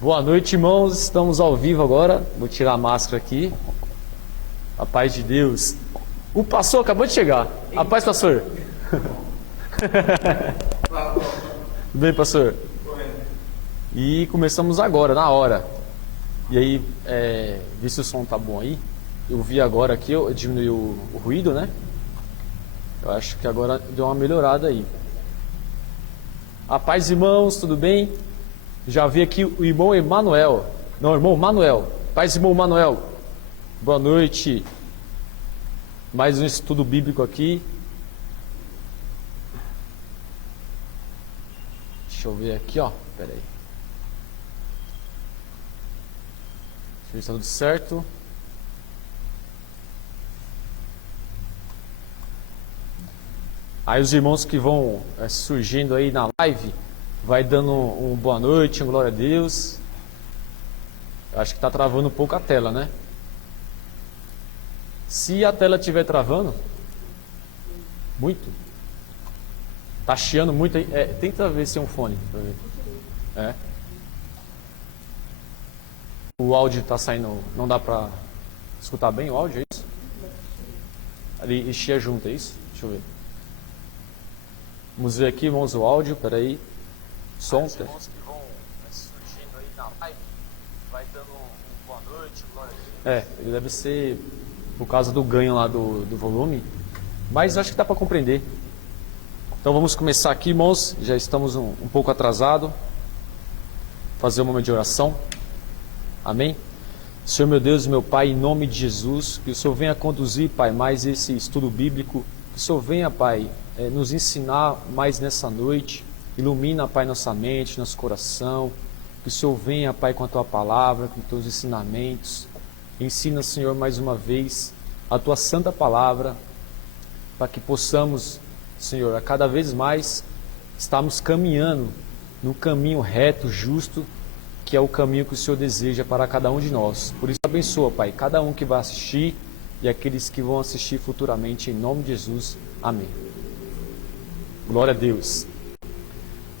Boa noite, irmãos. Estamos ao vivo agora. Vou tirar a máscara aqui. A paz de Deus. O pastor acabou de chegar. A paz, pastor. Tudo bem, pastor? E começamos agora, na hora. E aí, vê se o som tá bom aí. Eu vi agora aqui, eu diminui o ruído, né? Eu acho que agora deu uma melhorada aí. A paz, irmãos, tudo bem? Já vi aqui o irmão Emanuel. Não, irmão Manuel. Paz, irmão Manuel. Boa noite. Mais um estudo bíblico aqui. Deixa eu ver aqui, ó. Pera aí. Deixa eu ver se tá tudo certo. Aí os irmãos que vão surgindo aí na live, vai dando um boa noite, um glória a Deus. Acho que está travando um pouco a tela, né? Se a tela estiver travando, muito, tá chiando muito aí, tenta ver se é um fone pra ver. O áudio está saindo, não dá para escutar bem o áudio, é isso? Ali chia junto, é isso? Deixa eu ver. Vamos ver aqui, irmãos, o áudio, peraí. Som. Os irmãos que vão surgindo aí na live, vai dando um boa noite, glória a Deus. Ele deve ser por causa do ganho lá do volume, mas acho que dá para compreender. Então vamos começar aqui, irmãos, já estamos um pouco atrasados. Fazer um momento de oração. Amém? Senhor meu Deus, meu Pai, em nome de Jesus, que o Senhor venha conduzir, Pai, mais esse estudo bíblico, que o Senhor venha, Pai, nos ensinar mais nessa noite. Ilumina, Pai, nossa mente, nosso coração. Que o Senhor venha, Pai, com a Tua palavra, com os Teus ensinamentos. Ensina, Senhor, mais uma vez a Tua santa palavra, para que possamos, Senhor, a cada vez mais estarmos caminhando no caminho reto, justo, que é o caminho que o Senhor deseja para cada um de nós. Por isso, abençoa, Pai, cada um que vai assistir e aqueles que vão assistir futuramente, em nome de Jesus. Amém. Glória a Deus.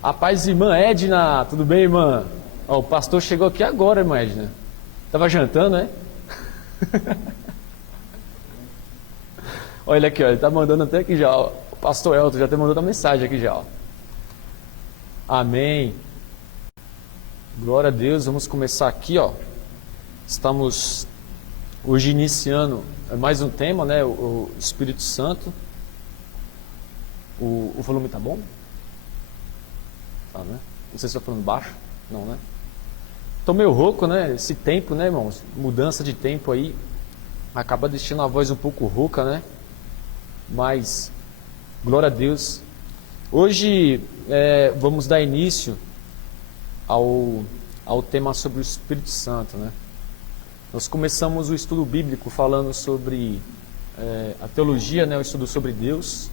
A paz, irmã Edna, tudo bem, irmã? O pastor chegou aqui agora, irmã Edna. Estava jantando, né? Olha ele aqui, ó, ele está mandando até aqui já, ó. O pastor Elton já está mandando a mensagem aqui já, ó. Amém. Glória a Deus, vamos começar aqui, ó. Estamos hoje iniciando mais um tema, né? O Espírito Santo. O volume tá bom? Tá, né? Não sei se estou falando baixo. Não, né? Tô meio rouco, né? Esse tempo, né, irmãos? Mudança de tempo aí. Acaba deixando a voz um pouco rouca, né? Mas, glória a Deus. Hoje vamos dar início ao tema sobre o Espírito Santo, né? Nós começamos o estudo bíblico falando sobre a teologia, né? O estudo sobre Deus.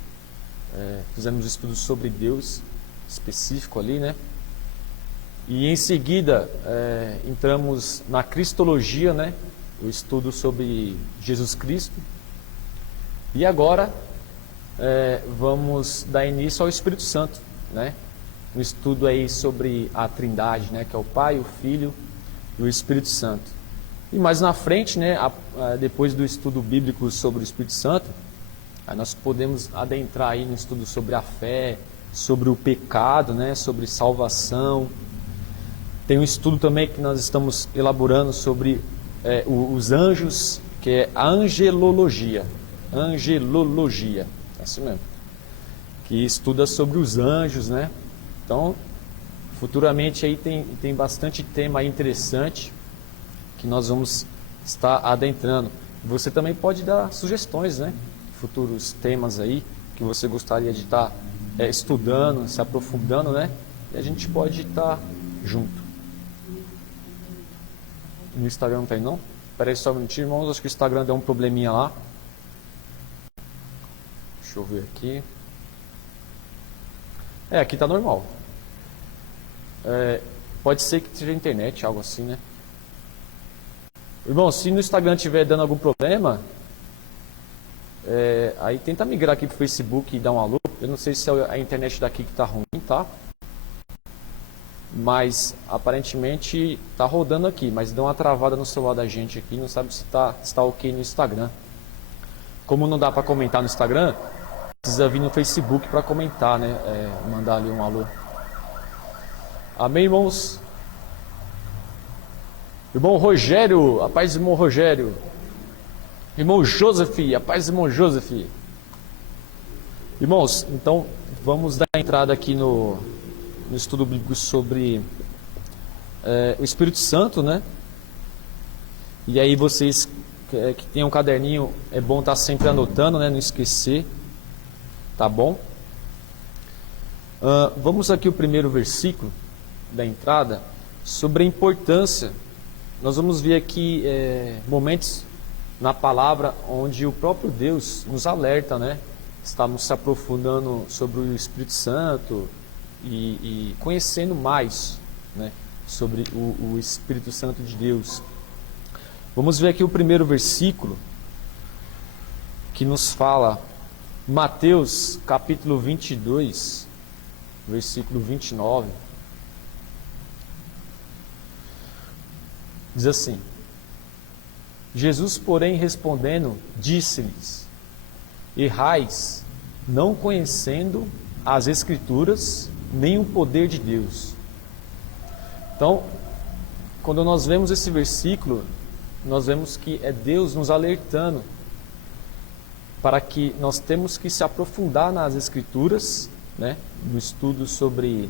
Fizemos um estudo sobre Deus específico ali, né? E em seguida entramos na Cristologia, né? O estudo sobre Jesus Cristo. E agora vamos dar início ao Espírito Santo, né? Um estudo aí sobre a Trindade, né? Que é o Pai, o Filho e o Espírito Santo. E mais na frente, né? Depois do estudo bíblico sobre o Espírito Santo, aí nós podemos adentrar aí no estudo sobre a fé, sobre o pecado, né? Sobre salvação. Tem um estudo também que nós estamos elaborando sobre os anjos, que é a angelologia. Angelologia, é assim mesmo. Que estuda sobre os anjos, né? Então, futuramente aí tem bastante tema aí interessante que nós vamos estar adentrando. Você também pode dar sugestões, né? Futuros temas aí que você gostaria de estar estudando, se aprofundando, né? E a gente pode estar junto. No Instagram não tem, não? Espera aí só um minutinho, irmãos. Acho que o Instagram deu um probleminha lá. Deixa eu ver aqui. Aqui tá normal. Pode ser que seja internet, algo assim, né? Irmão, se no Instagram estiver dando algum problema, aí tenta migrar aqui pro Facebook e dar um alô. Eu não sei se é a internet daqui que tá ruim, tá? mas aparentemente está rodando aqui, mas deu uma travada no celular da gente aqui, não sabe se está ok no Instagram. Como não dá para comentar no Instagram, precisa vir no Facebook para comentar, né? Mandar ali um alô. Amém, irmãos? Irmão Rogério, a paz do irmão Rogério. Irmão Joseph, a paz do irmão Joseph. Irmãos, então vamos dar entrada aqui no estudo bíblico sobre o Espírito Santo, né? E aí vocês que tem um caderninho, é bom estar sempre anotando, né? Não esquecer, tá bom? Vamos aqui o primeiro versículo da entrada, sobre a importância. Nós vamos ver aqui momentos na palavra onde o próprio Deus nos alerta, né? Estamos se aprofundando sobre o Espírito Santo e conhecendo mais, né? Sobre o Espírito Santo de Deus. Vamos ver aqui o primeiro versículo que nos fala, Mateus capítulo 22, versículo 29. Diz assim: Jesus, porém, respondendo, disse-lhes: errais, não conhecendo as Escrituras, nem o poder de Deus. Então, quando nós vemos esse versículo, nós vemos que é Deus nos alertando para que nós temos que se aprofundar nas Escrituras, né, no estudo sobre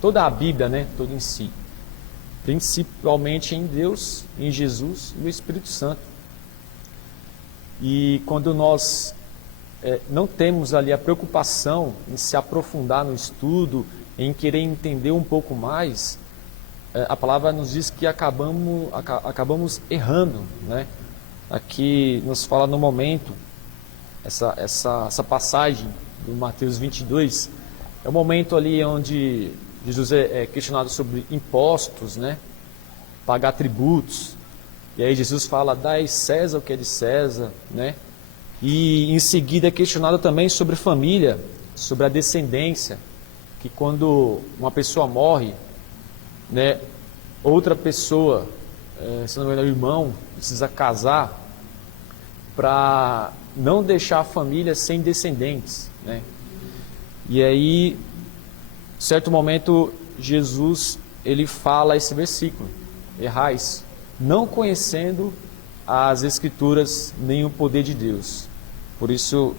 toda a Bíblia, né, toda em si, principalmente em Deus, em Jesus e no Espírito Santo. E quando nós não temos ali a preocupação em se aprofundar no estudo, em querer entender um pouco mais, a palavra nos diz que acabamos errando, né? Aqui nos fala no momento, essa passagem do Mateus 22, é o momento ali onde Jesus é questionado sobre impostos, né? Pagar tributos. E aí Jesus fala, dai César o que é de César, né? E em seguida é questionado também sobre família, sobre a descendência, que quando uma pessoa morre, né, outra pessoa, se não me engano, o irmão, precisa casar para não deixar a família sem descendentes, né? E aí, em certo momento, Jesus ele fala esse versículo: errais, não conhecendo as Escrituras nem o poder de Deus. Por isso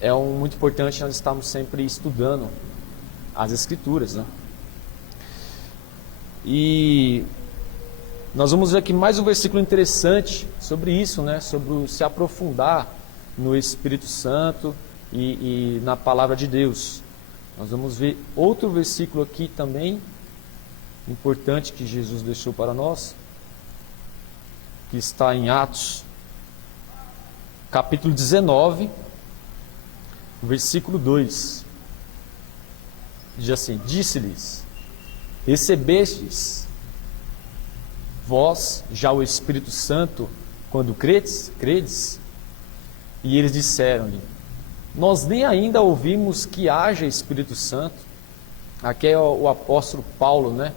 é muito importante nós estarmos sempre estudando as Escrituras, né? E nós vamos ver aqui mais um versículo interessante sobre isso, né? Sobre se aprofundar no Espírito Santo e na palavra de Deus. Nós vamos ver outro versículo aqui também importante que Jesus deixou para nós, que está em Atos, capítulo 19, versículo 2. Diz assim: disse-lhes, recebestes vós já o Espírito Santo quando credes? E eles disseram-lhe, nós nem ainda ouvimos que haja Espírito Santo. Aqui é o apóstolo Paulo, né?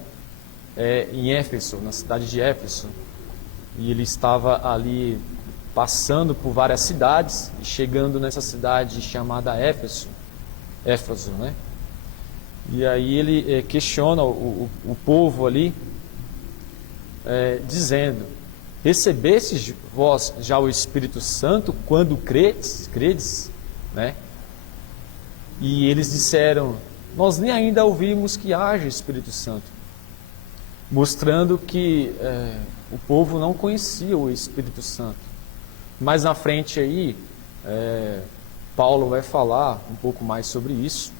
Em Éfeso, na cidade de Éfeso. E ele estava ali passando por várias cidades e chegando nessa cidade chamada Éfeso, né? E aí ele questiona o povo ali, dizendo, recebestes vós já o Espírito Santo quando credes? Né? E eles disseram, nós nem ainda ouvimos que haja Espírito Santo, mostrando que o povo não conhecia o Espírito Santo. Mais na frente aí, Paulo vai falar um pouco mais sobre isso,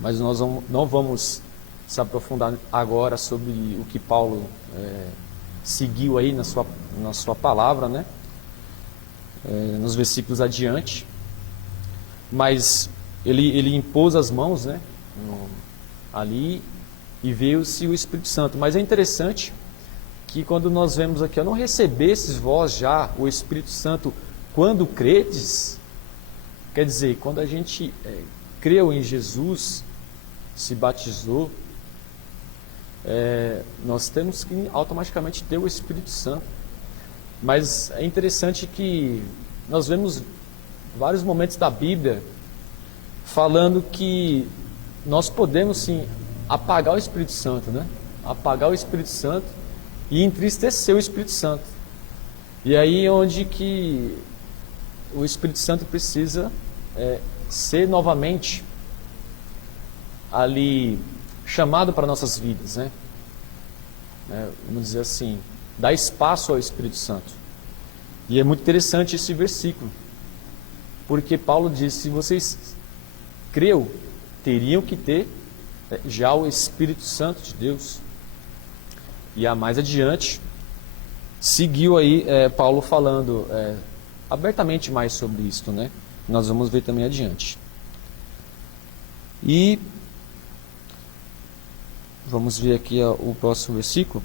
mas nós não vamos se aprofundar agora sobre o que Paulo seguiu aí na sua palavra, né? Nos versículos adiante. Mas ele impôs as mãos, né, ali, e veio-se o Espírito Santo. Mas é interessante que quando nós vemos aqui, não recebestes vós já o Espírito Santo quando credes, quer dizer, quando a gente creu em Jesus, se batizou, nós temos que automaticamente ter o Espírito Santo. Mas é interessante que nós vemos vários momentos da Bíblia falando que nós podemos sim apagar o Espírito Santo, né? Apagar o Espírito Santo e entristecer o Espírito Santo. E aí é onde que o Espírito Santo precisa ser novamente ali chamado para nossas vidas, né? Vamos dizer assim, dar espaço ao Espírito Santo. E é muito interessante esse versículo, porque Paulo diz: se vocês creu, teriam que ter já o Espírito Santo de Deus. E mais adiante seguiu aí Paulo falando abertamente mais sobre isso, né? Nós vamos ver também adiante. E vamos ver aqui o próximo versículo.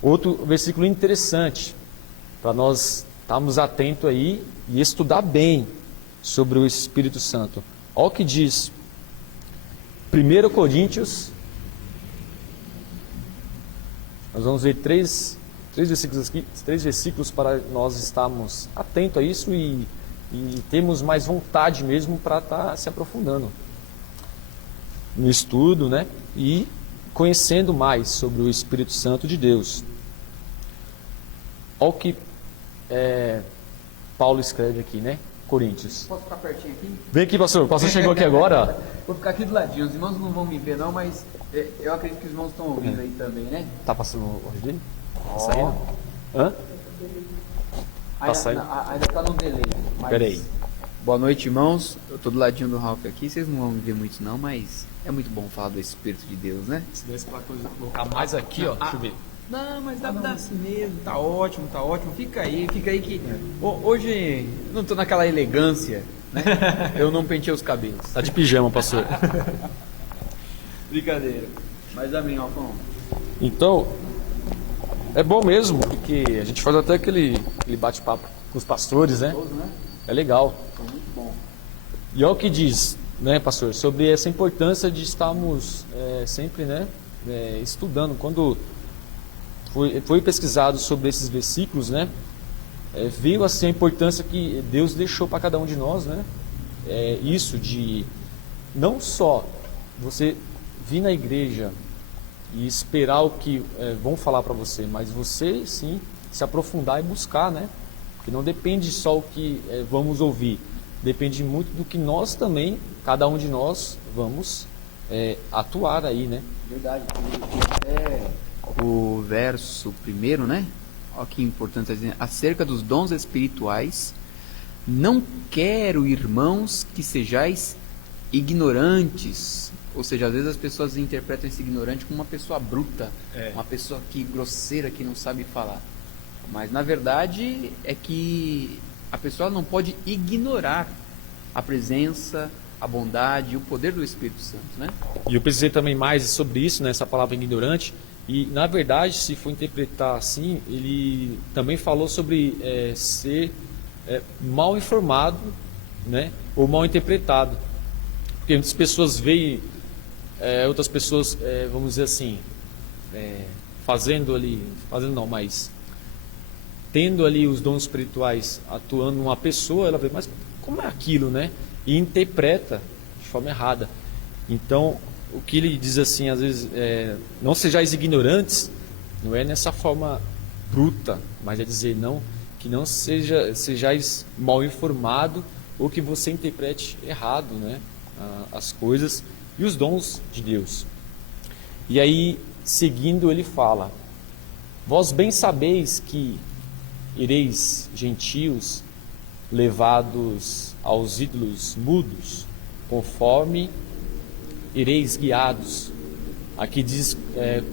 Outro versículo interessante para nós estarmos atentos aí e estudar bem sobre o Espírito Santo. Olha o que diz 1 Coríntios. Nós vamos ver três versículos aqui, 3 versículos para nós estarmos atentos a isso e termos mais vontade mesmo para estar se aprofundando no estudo, né? E conhecendo mais sobre o Espírito Santo de Deus. Olha o que Paulo escreve aqui, né? Coríntios. Posso ficar pertinho aqui? Vem aqui, pastor. O pastor chegou aqui agora. Vou ficar aqui do ladinho. Os irmãos não vão me ver não, mas eu acredito que os irmãos estão ouvindo aí também, né? Tá passando o dele? Tá saindo? Hã? Tá saindo? Ainda está no delay. Peraí. Boa noite, irmãos. Eu estou do ladinho do Ralph aqui. Vocês não vão me ver muito não, mas é muito bom falar do Espírito de Deus, né? Se desse para colocar mais aqui, ó. Deixa eu ver. Não, mas dá assim mesmo, tá ótimo, fica aí que hoje não tô naquela elegância, né? Eu não pentei os cabelos. Tá de pijama, pastor. Brincadeira. Mas amém, Alfão. Então, é bom mesmo, porque a gente faz até aquele bate-papo com os pastores, né? É legal. Foi muito bom. E olha o que diz, né, pastor, sobre essa importância de estarmos sempre, né, estudando. Quando foi pesquisado sobre esses versículos, né, veio assim a importância que Deus deixou para cada um de nós, né, isso de não só você vir na igreja e esperar o que vão falar para você, mas você sim se aprofundar e buscar, né, porque não depende só o que vamos ouvir, depende muito do que nós também, cada um de nós, vamos atuar aí, né. Verdade. O verso primeiro, né? Olha que importante, está dizendo, acerca dos dons espirituais, não quero, irmãos, que sejais ignorantes. Ou seja, às vezes as pessoas interpretam esse ignorante como uma pessoa bruta, uma pessoa grosseira, que não sabe falar. Mas na verdade é que a pessoa não pode ignorar a presença, a bondade e o poder do Espírito Santo, né? E eu precisei também mais sobre isso, né, essa palavra ignorante. E, na verdade, se for interpretar assim, ele também falou sobre ser mal informado, né, ou mal interpretado. Porque muitas pessoas veem outras pessoas, vamos dizer assim, mas tendo ali os dons espirituais atuando numa pessoa, ela vê, mas como é aquilo, né? E interpreta de forma errada. Então, o que ele diz assim, às vezes, não sejais ignorantes, não é nessa forma bruta, mas é dizer que não sejais mal informado ou que você interprete errado, né, as coisas e os dons de Deus. E aí, seguindo, ele fala: vós bem sabeis que ireis gentios levados aos ídolos mudos, conforme ireis guiados. Aqui diz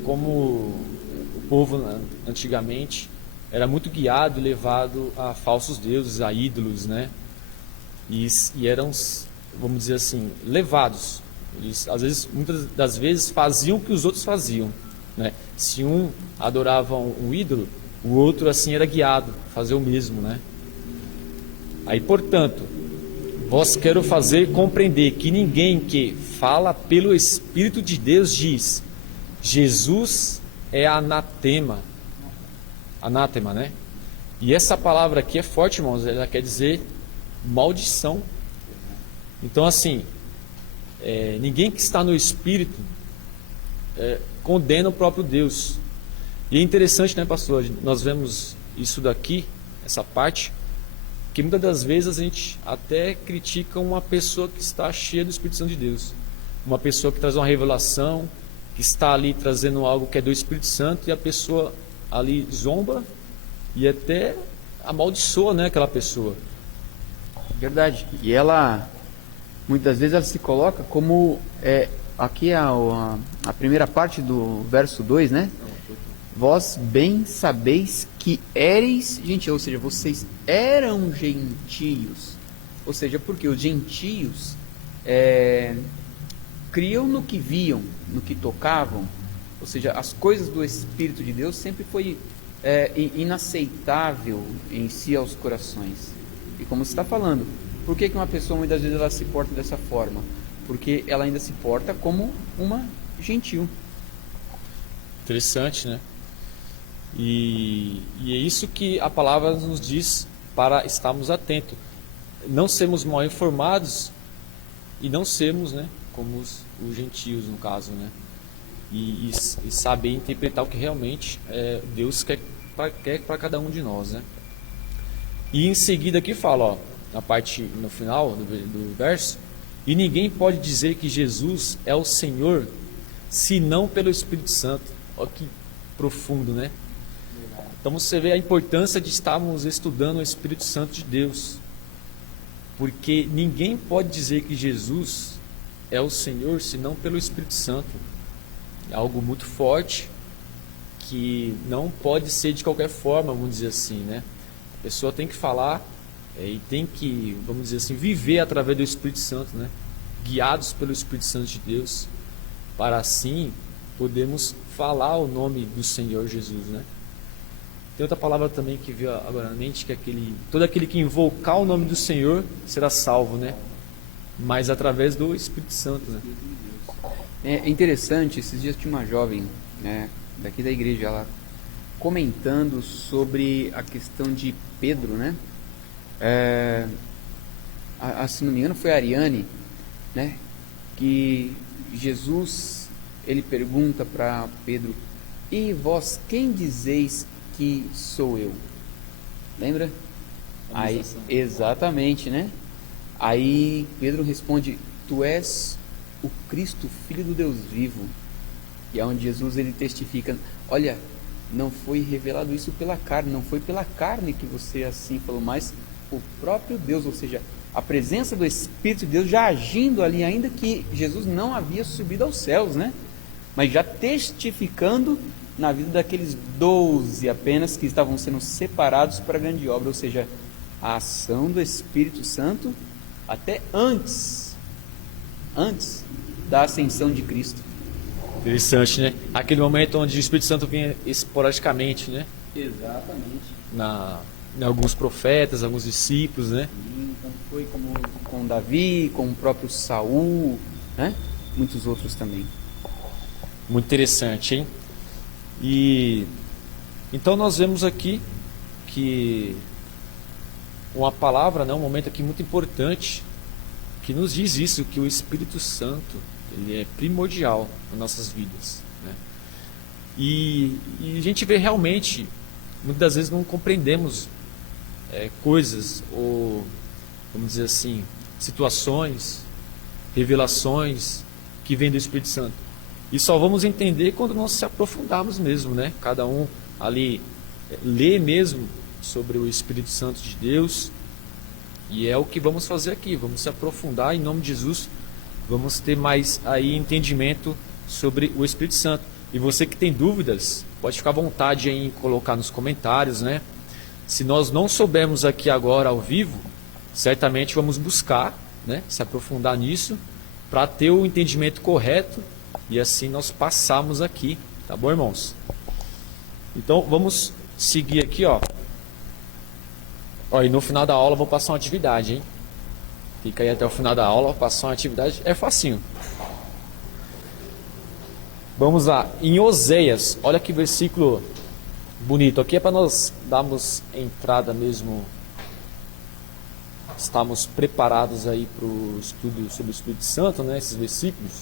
como o povo antigamente era muito guiado e levado a falsos deuses, a ídolos, né? E eram, vamos dizer assim, levados. Eles, às vezes, muitas das vezes, faziam o que os outros faziam, né? Se um adorava um ídolo, o outro assim era guiado a fazer o mesmo, né? Aí, portanto, vós quero fazer compreender que ninguém que fala pelo Espírito de Deus diz, Jesus é anatema. Anátema, né? E essa palavra aqui é forte, irmãos, ela quer dizer maldição. Então, assim, ninguém que está no Espírito condena o próprio Deus. E é interessante, né, pastor? Nós vemos isso daqui, essa parte, que muitas das vezes a gente até critica uma pessoa que está cheia do Espírito Santo de Deus. Uma pessoa que traz uma revelação, que está ali trazendo algo que é do Espírito Santo, e a pessoa ali zomba e até amaldiçoa, né, aquela pessoa. Verdade. E ela, muitas vezes, ela se coloca como, aqui a primeira parte do verso 2, né? Vós bem sabeis que éreis gentios, ou seja, vocês eram gentios. Ou seja, porque os gentios criam no que viam, no que tocavam. Ou seja, as coisas do Espírito de Deus sempre foi inaceitável em si aos corações. E como você está falando, por que uma pessoa muitas vezes ela se porta dessa forma? Porque ela ainda se porta como uma gentil. Interessante, né? E é isso que a palavra nos diz para estarmos atentos. Não sermos mal informados e não sermos, né, como os gentios, no caso, né? E saber interpretar o que realmente Deus quer para cada um de nós, né? E em seguida aqui fala, ó, na parte, no final do verso, e ninguém pode dizer que Jesus é o Senhor senão pelo Espírito Santo. Olha que profundo, né? Então você vê a importância de estarmos estudando o Espírito Santo de Deus, porque ninguém pode dizer que Jesus é o Senhor senão pelo Espírito Santo. É algo muito forte, que não pode ser de qualquer forma, vamos dizer assim, né? A pessoa tem que falar e tem que, vamos dizer assim, viver através do Espírito Santo, né? Guiados pelo Espírito Santo de Deus, para assim podermos falar o nome do Senhor Jesus, né? Tem outra palavra também que veio agora na mente, que é todo aquele que invocar o nome do Senhor será salvo, né? Mas através do Espírito Santo, né? É interessante, esses dias tinha uma jovem, né, daqui da igreja, ela comentando sobre a questão de Pedro, né? Se não me engano foi a Ariane, né? Que Jesus, ele pergunta para Pedro, e vós quem dizeis que sou eu? Lembra? Aí, exatamente, né? Aí Pedro responde, tu és o Cristo, Filho do Deus vivo. E é onde Jesus ele testifica, olha, não foi revelado isso pela carne, não foi pela carne que você assim falou, mas o próprio Deus, ou seja, a presença do Espírito de Deus já agindo ali, ainda que Jesus não havia subido aos céus, né? Mas já testificando na vida daqueles 12 apenas que estavam sendo separados para a grande obra, ou seja, a ação do Espírito Santo até antes da ascensão de Cristo. Interessante, né? Aquele momento onde o Espírito Santo vinha esporadicamente, né? Exatamente. Em alguns profetas, alguns discípulos, né? Sim, foi como com Davi, com o próprio Saul, né? Muitos outros também. Muito interessante, hein? E então nós vemos aqui que uma palavra, né, um momento aqui muito importante que nos diz isso, que o Espírito Santo ele é primordial nas nossas vidas, né? E a gente vê realmente, muitas das vezes não compreendemos coisas ou, vamos dizer assim, situações, revelações que vêm do Espírito Santo. E só vamos entender quando nós se aprofundarmos mesmo, né? Cada um ali lê mesmo sobre o Espírito Santo de Deus. E é o que vamos fazer aqui. Vamos se aprofundar em nome de Jesus. Vamos ter mais aí entendimento sobre o Espírito Santo. E você que tem dúvidas, pode ficar à vontade em colocar nos comentários, né? Se nós não soubermos aqui agora ao vivo, certamente vamos buscar, né, se aprofundar nisso para ter o entendimento correto. E assim nós passamos aqui, tá bom, irmãos? Então vamos seguir aqui, ó. E no final da aula eu vou passar uma atividade, hein? Fica aí até o final da aula, passar uma atividade, é facinho. Vamos lá, em Oséias, olha que versículo bonito. Aqui é para nós darmos entrada mesmo, estamos preparados aí para o estudo sobre o Espírito Santo, né, esses versículos.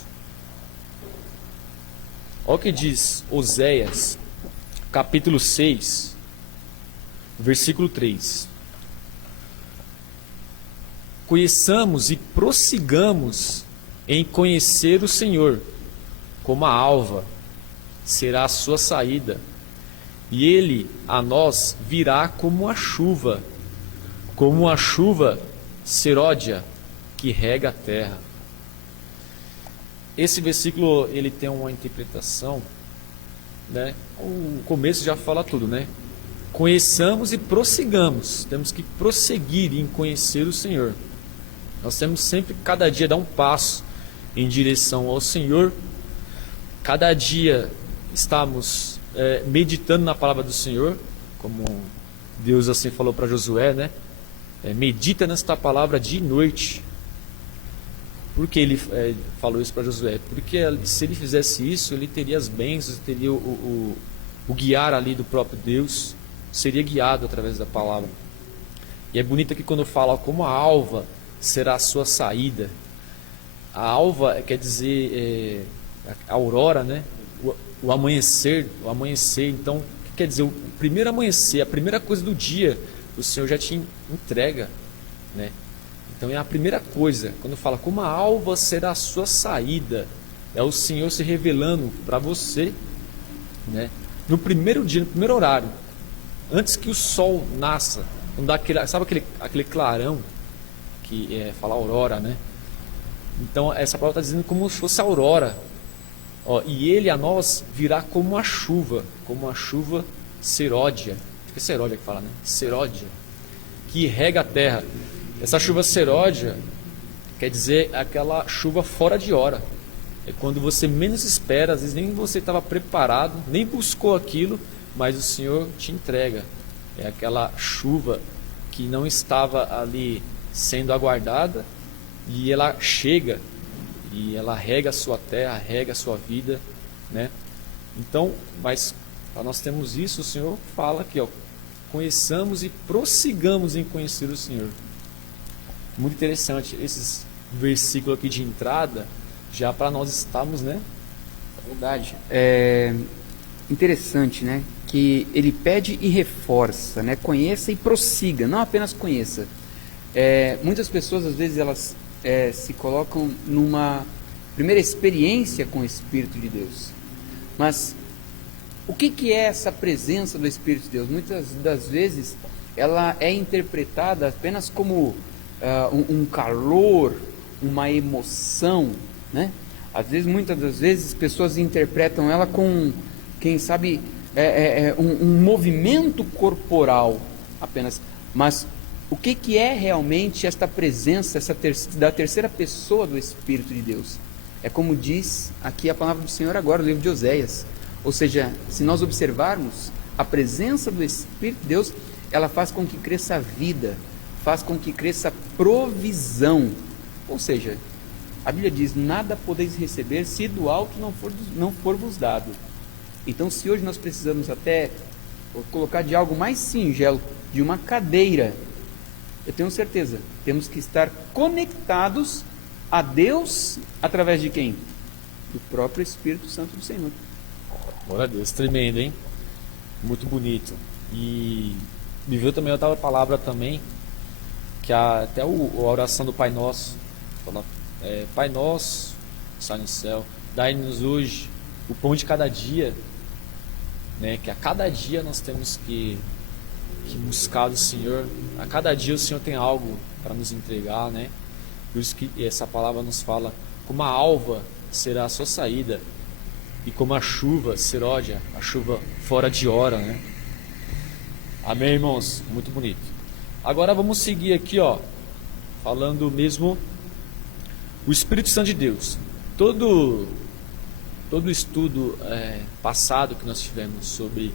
Olha o que diz Oséias, capítulo 6, versículo 3. Conheçamos e prossigamos em conhecer o Senhor, como a alva será a sua saída, e ele a nós virá como a chuva seródia que rega a terra. Esse versículo ele tem uma interpretação, né? O começo já fala tudo, né? Conheçamos e prossigamos. Temos que prosseguir em conhecer o Senhor. Nós temos sempre, cada dia, dar um passo em direção ao Senhor. Cada dia estamos meditando na palavra do Senhor, como Deus assim falou para Josué, né? Medita nesta palavra dia e noite. Por que ele falou isso para Josué? Porque se ele fizesse isso, ele teria as bênçãos, teria o guiar ali do próprio Deus, seria guiado através da palavra. E é bonito que quando fala como a alva será a sua saída. A alva quer dizer a aurora, né? O amanhecer, então, o que quer dizer? O primeiro amanhecer, a primeira coisa do dia, o Senhor já te entrega, né? Então é a primeira coisa, quando fala como a alva será a sua saída, é o Senhor se revelando para você, né? No primeiro dia, no primeiro horário, antes que o sol nasça, não dá sabe aquele clarão, que fala aurora, né? Então essa palavra está dizendo como se fosse a aurora. Ó, e ele a nós virá como a chuva seródia. Acho que é seródia que fala, né? Seródia, que rega a terra. Essa chuva seródia quer dizer aquela chuva fora de hora. É quando você menos espera, às vezes nem você estava preparado, nem buscou aquilo, mas o Senhor te entrega. É aquela chuva que não estava ali sendo aguardada e ela chega e ela rega a sua terra, rega a sua vida, né? Então, mas para nós termos isso, o Senhor fala aqui, ó, conheçamos e prossigamos em conhecer o Senhor. Muito interessante esses versículos aqui de entrada, já para nós estarmos, né? Verdade. É interessante, né? Que ele pede e reforça, né? Conheça e prossiga, não apenas conheça. Muitas pessoas, às vezes, elas se colocam numa primeira experiência com o Espírito de Deus. Mas o que é essa presença do Espírito de Deus? Muitas das vezes ela é interpretada apenas como um calor, uma emoção, né? Às vezes, muitas das vezes, pessoas interpretam ela com, quem sabe, um movimento corporal apenas. Mas o que é realmente esta presença da terceira pessoa do Espírito de Deus? É como diz aqui a palavra do Senhor agora, no livro de Oséias. Ou seja, se nós observarmos, a presença do Espírito de Deus, ela faz com que cresça a vida, faz com que cresça a provisão. Ou seja, a Bíblia diz, nada podeis receber se do alto não for vos dado. Então, se hoje nós precisamos até colocar de algo mais singelo, de uma cadeira, eu tenho certeza, temos que estar conectados a Deus através de quem? Do próprio Espírito Santo do Senhor. Glória a Deus, tremendo, hein? Muito bonito. E me veio também outra palavra também, que até a oração do Pai Nosso, fala, Pai Nosso, que está no céu, dai-nos hoje o pão de cada dia, né? Que a cada dia nós temos que buscar do Senhor. A cada dia o Senhor tem algo para nos entregar, né? Por isso que essa palavra nos fala, como a alva será a sua saída, e como a chuva seródia, a chuva fora de hora, né? Amém, irmãos? Muito bonito. Agora vamos seguir aqui, ó, falando mesmo o Espírito Santo de Deus. Todo estudo passado que nós tivemos sobre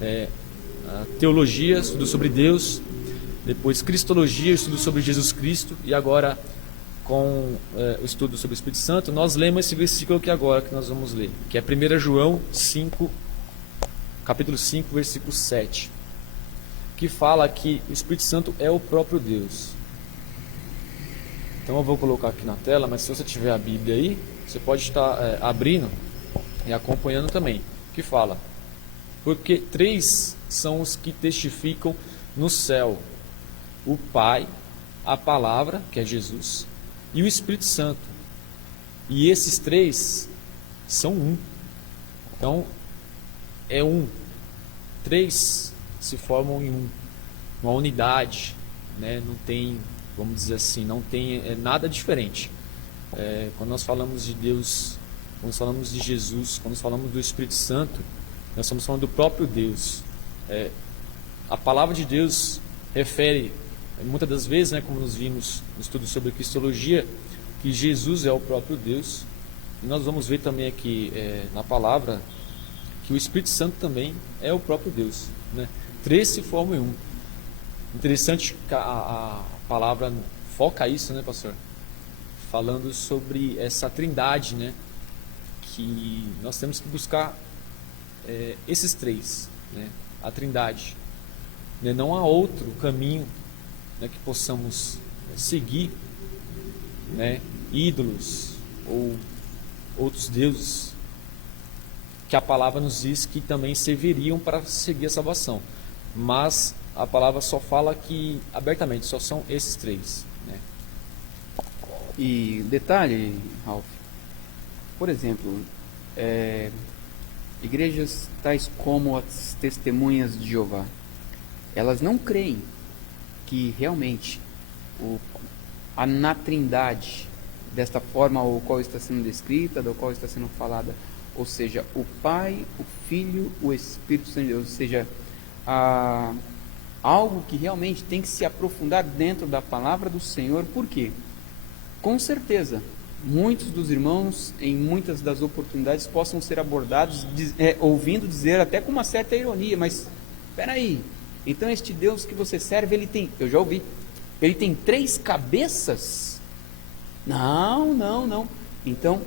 a teologia, estudo sobre Deus, depois Cristologia, estudo sobre Jesus Cristo, e agora com o estudo sobre o Espírito Santo, nós lemos esse versículo aqui agora que nós vamos ler, que é 1 João 5, capítulo 5, versículo 7, que fala que o Espírito Santo é o próprio Deus. Então eu vou colocar aqui na tela, mas se você tiver a Bíblia aí, você pode estar abrindo e acompanhando também, que fala: porque 3 são os que testificam no céu: o Pai, a Palavra, que é Jesus, e o Espírito Santo. E esses 3 são um. Então, é um. 3 se formam em um. Uma unidade, né? Não tem, vamos dizer assim, não tem nada diferente. Quando nós falamos de Deus, quando nós falamos de Jesus, quando nós falamos do Espírito Santo, nós estamos falando do próprio Deus. A palavra de Deus refere, muitas das vezes, né, como nós vimos no estudo sobre Cristologia, que Jesus é o próprio Deus. E nós vamos ver também aqui na palavra que o Espírito Santo também é o próprio Deus, né? 3 se formam em um. Interessante que a palavra foca isso, né, pastor? Falando sobre essa trindade, né? Que nós temos que buscar esses 3, né? A trindade. Né? Não há outro caminho, né, que possamos seguir, né? Ídolos ou outros deuses que a palavra nos diz que também serviriam para seguir a salvação. Mas a palavra só fala que abertamente só são esses 3, né? E detalhe, Ralph, por exemplo, igrejas tais como as Testemunhas de Jeová, elas não creem que realmente na Trindade, desta forma o qual está sendo descrita, do qual está sendo falada, ou seja, o Pai, o Filho, o Espírito Santo de Deus, ou seja, algo que realmente tem que se aprofundar dentro da palavra do Senhor. Por quê? Com certeza, muitos dos irmãos, em muitas das oportunidades, possam ser abordados ouvindo dizer até com uma certa ironia, mas espera aí, então este Deus que você serve, ele tem, eu já ouvi, ele tem 3 cabeças? Não. Então,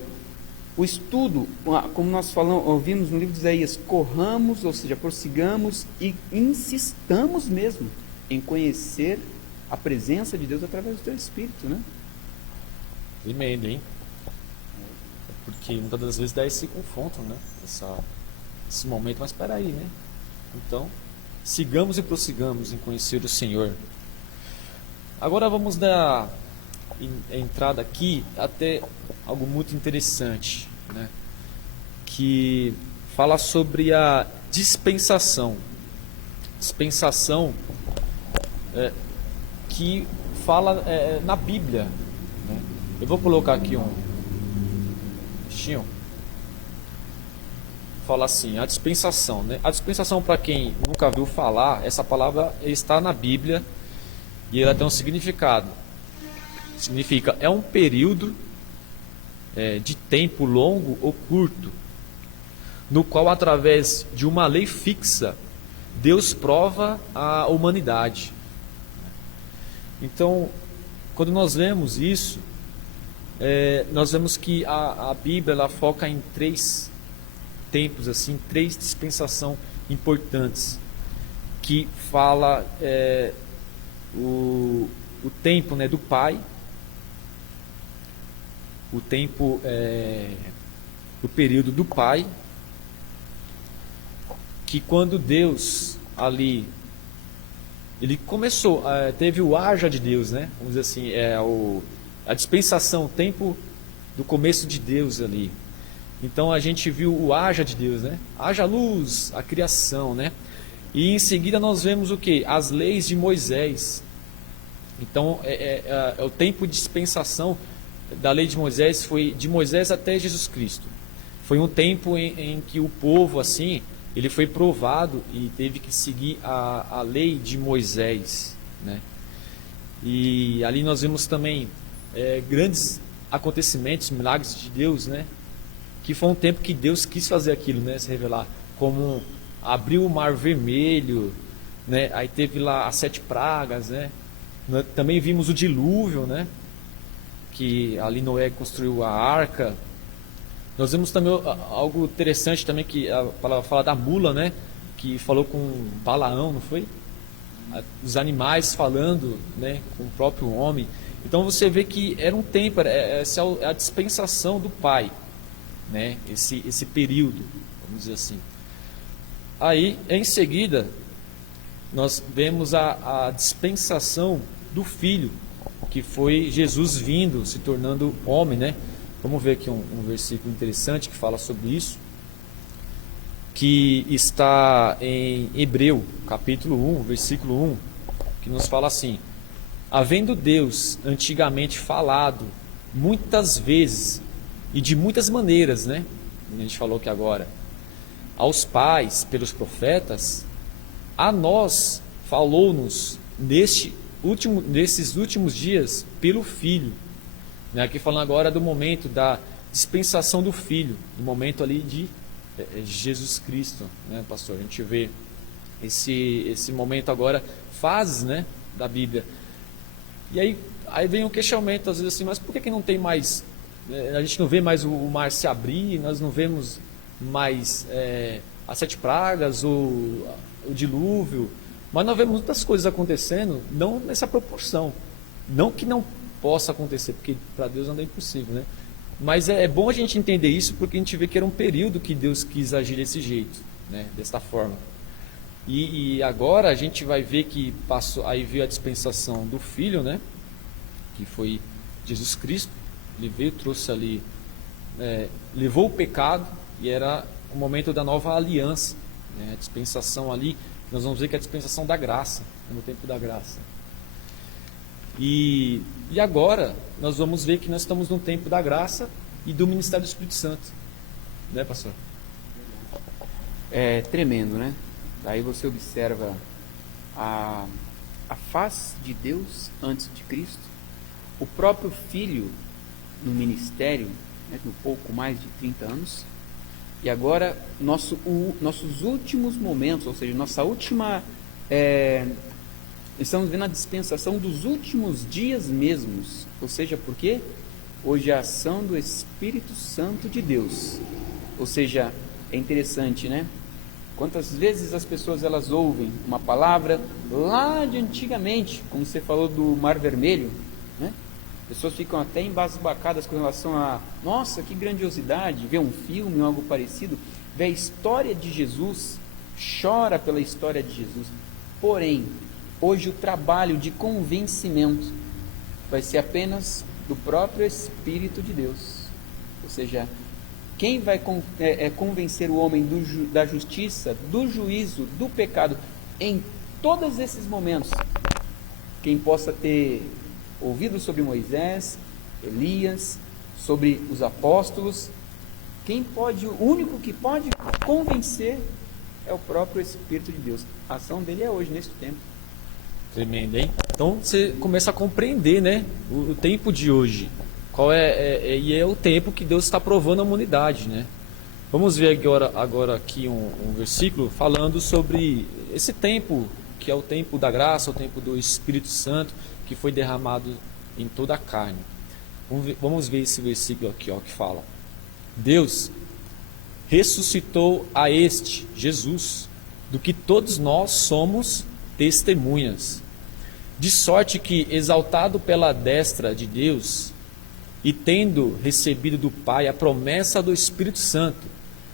o estudo, como nós ouvimos no livro de Isaías, corramos, ou seja, prossigamos e insistamos mesmo em conhecer a presença de Deus através do teu Espírito, né? Emenda, hein? Porque muitas das vezes dá esse confronto, né? Esse momento, mas espera aí, né? Então, sigamos e prossigamos em conhecer o Senhor. Agora vamos dar entrada aqui até algo muito interessante, né? Que fala sobre a dispensação. Dispensação que fala na Bíblia, né? Eu vou colocar aqui um textinho. Fala assim, a dispensação, né? A dispensação, para quem nunca viu falar, essa palavra está na Bíblia e ela tem um significado. Significa, é um período de tempo longo ou curto, no qual, através de uma lei fixa, Deus prova a humanidade. Então, quando nós vemos isso, nós vemos que a Bíblia ela foca em 3 tempos, assim, 3 dispensações importantes, que fala o tempo, né, do Pai, o tempo do período do Pai, que quando Deus ali ele começou, teve o haja de Deus, né? Vamos dizer assim, a dispensação, o tempo do começo de Deus ali. Então a gente viu o haja de Deus, né? Haja luz, a criação, né? E em seguida nós vemos o que? As leis de Moisés. Então o tempo de dispensação da lei de Moisés foi de Moisés até Jesus Cristo. Foi um tempo em que o povo, assim, ele foi provado e teve que seguir a lei de Moisés, né? E ali nós vemos também grandes acontecimentos, milagres de Deus, né? Que foi um tempo que Deus quis fazer aquilo, né? Se revelar, como abriu o Mar Vermelho, né? Aí teve lá as 7 pragas, né? Também vimos o dilúvio, né? Que ali Noé construiu a arca. Nós vimos também algo interessante também, que a palavra fala da mula, né? Que falou com Balaão, não foi? Os animais falando, né? Com o próprio homem. Então você vê que era um tempo, essa é a dispensação do Pai, né? Esse período, vamos dizer assim. Aí, em seguida, nós vemos a dispensação do Filho, que foi Jesus vindo, se tornando homem, né? Vamos ver aqui um versículo interessante que fala sobre isso, que está em Hebreu, capítulo 1, versículo 1, que nos fala assim: havendo Deus antigamente falado muitas vezes e de muitas maneiras, né? A gente falou que agora, aos pais pelos profetas, a nós falou-nos nesses últimos dias pelo Filho. Né? Aqui falando agora do momento da dispensação do Filho, do momento ali de Jesus Cristo, né, pastor? A gente vê esse momento agora, fases, né, da Bíblia. E aí vem um questionamento às vezes assim, mas por que não tem mais, a gente não vê mais o mar se abrir, nós não vemos mais as 7 pragas, o dilúvio, mas nós vemos muitas coisas acontecendo, não nessa proporção, não que não possa acontecer, porque para Deus não é impossível, né? Mas é bom a gente entender isso, porque a gente vê que era um período que Deus quis agir desse jeito, né? Desta forma. E agora a gente vai ver que passou, aí veio a dispensação do Filho, né? Que foi Jesus Cristo. Ele veio, trouxe ali, levou o pecado, e era o momento da nova aliança, né? A dispensação ali, nós vamos ver que é a dispensação da graça, no tempo da graça. E agora nós vamos ver que nós estamos no tempo da graça e do ministério do Espírito Santo, né, pastor? É tremendo, né? Daí você observa a face de Deus antes de Cristo, o próprio Filho no ministério, né, com pouco mais de 30 anos, e agora nossos últimos momentos, ou seja, nossa última... estamos vendo a dispensação dos últimos dias mesmos. Ou seja, por quê? Hoje a ação do Espírito Santo de Deus. Ou seja, é interessante, né? Quantas vezes as pessoas elas ouvem uma palavra lá de antigamente, como você falou do Mar Vermelho, né? Pessoas ficam até embasbacadas com relação a, nossa, que grandiosidade, ver um filme ou algo parecido, ver a história de Jesus, chora pela história de Jesus. Porém, hoje o trabalho de convencimento vai ser apenas do próprio Espírito de Deus. Ou seja, quem vai convencer o homem da justiça, do juízo, do pecado, em todos esses momentos? Quem possa ter ouvido sobre Moisés, Elias, sobre os apóstolos, o único que pode convencer é o próprio Espírito de Deus. A ação dele é hoje, neste tempo. Tremendo, hein? Então você começa a compreender, né, o tempo de hoje. Qual é o tempo que Deus está provando a humanidade, né? Vamos ver agora aqui um versículo falando sobre esse tempo, que é o tempo da graça, o tempo do Espírito Santo, que foi derramado em toda a carne. Vamos ver esse versículo aqui, ó, que fala: Deus ressuscitou a este, Jesus, do que todos nós somos testemunhas, de sorte que, exaltado pela destra de Deus, e tendo recebido do Pai a promessa do Espírito Santo,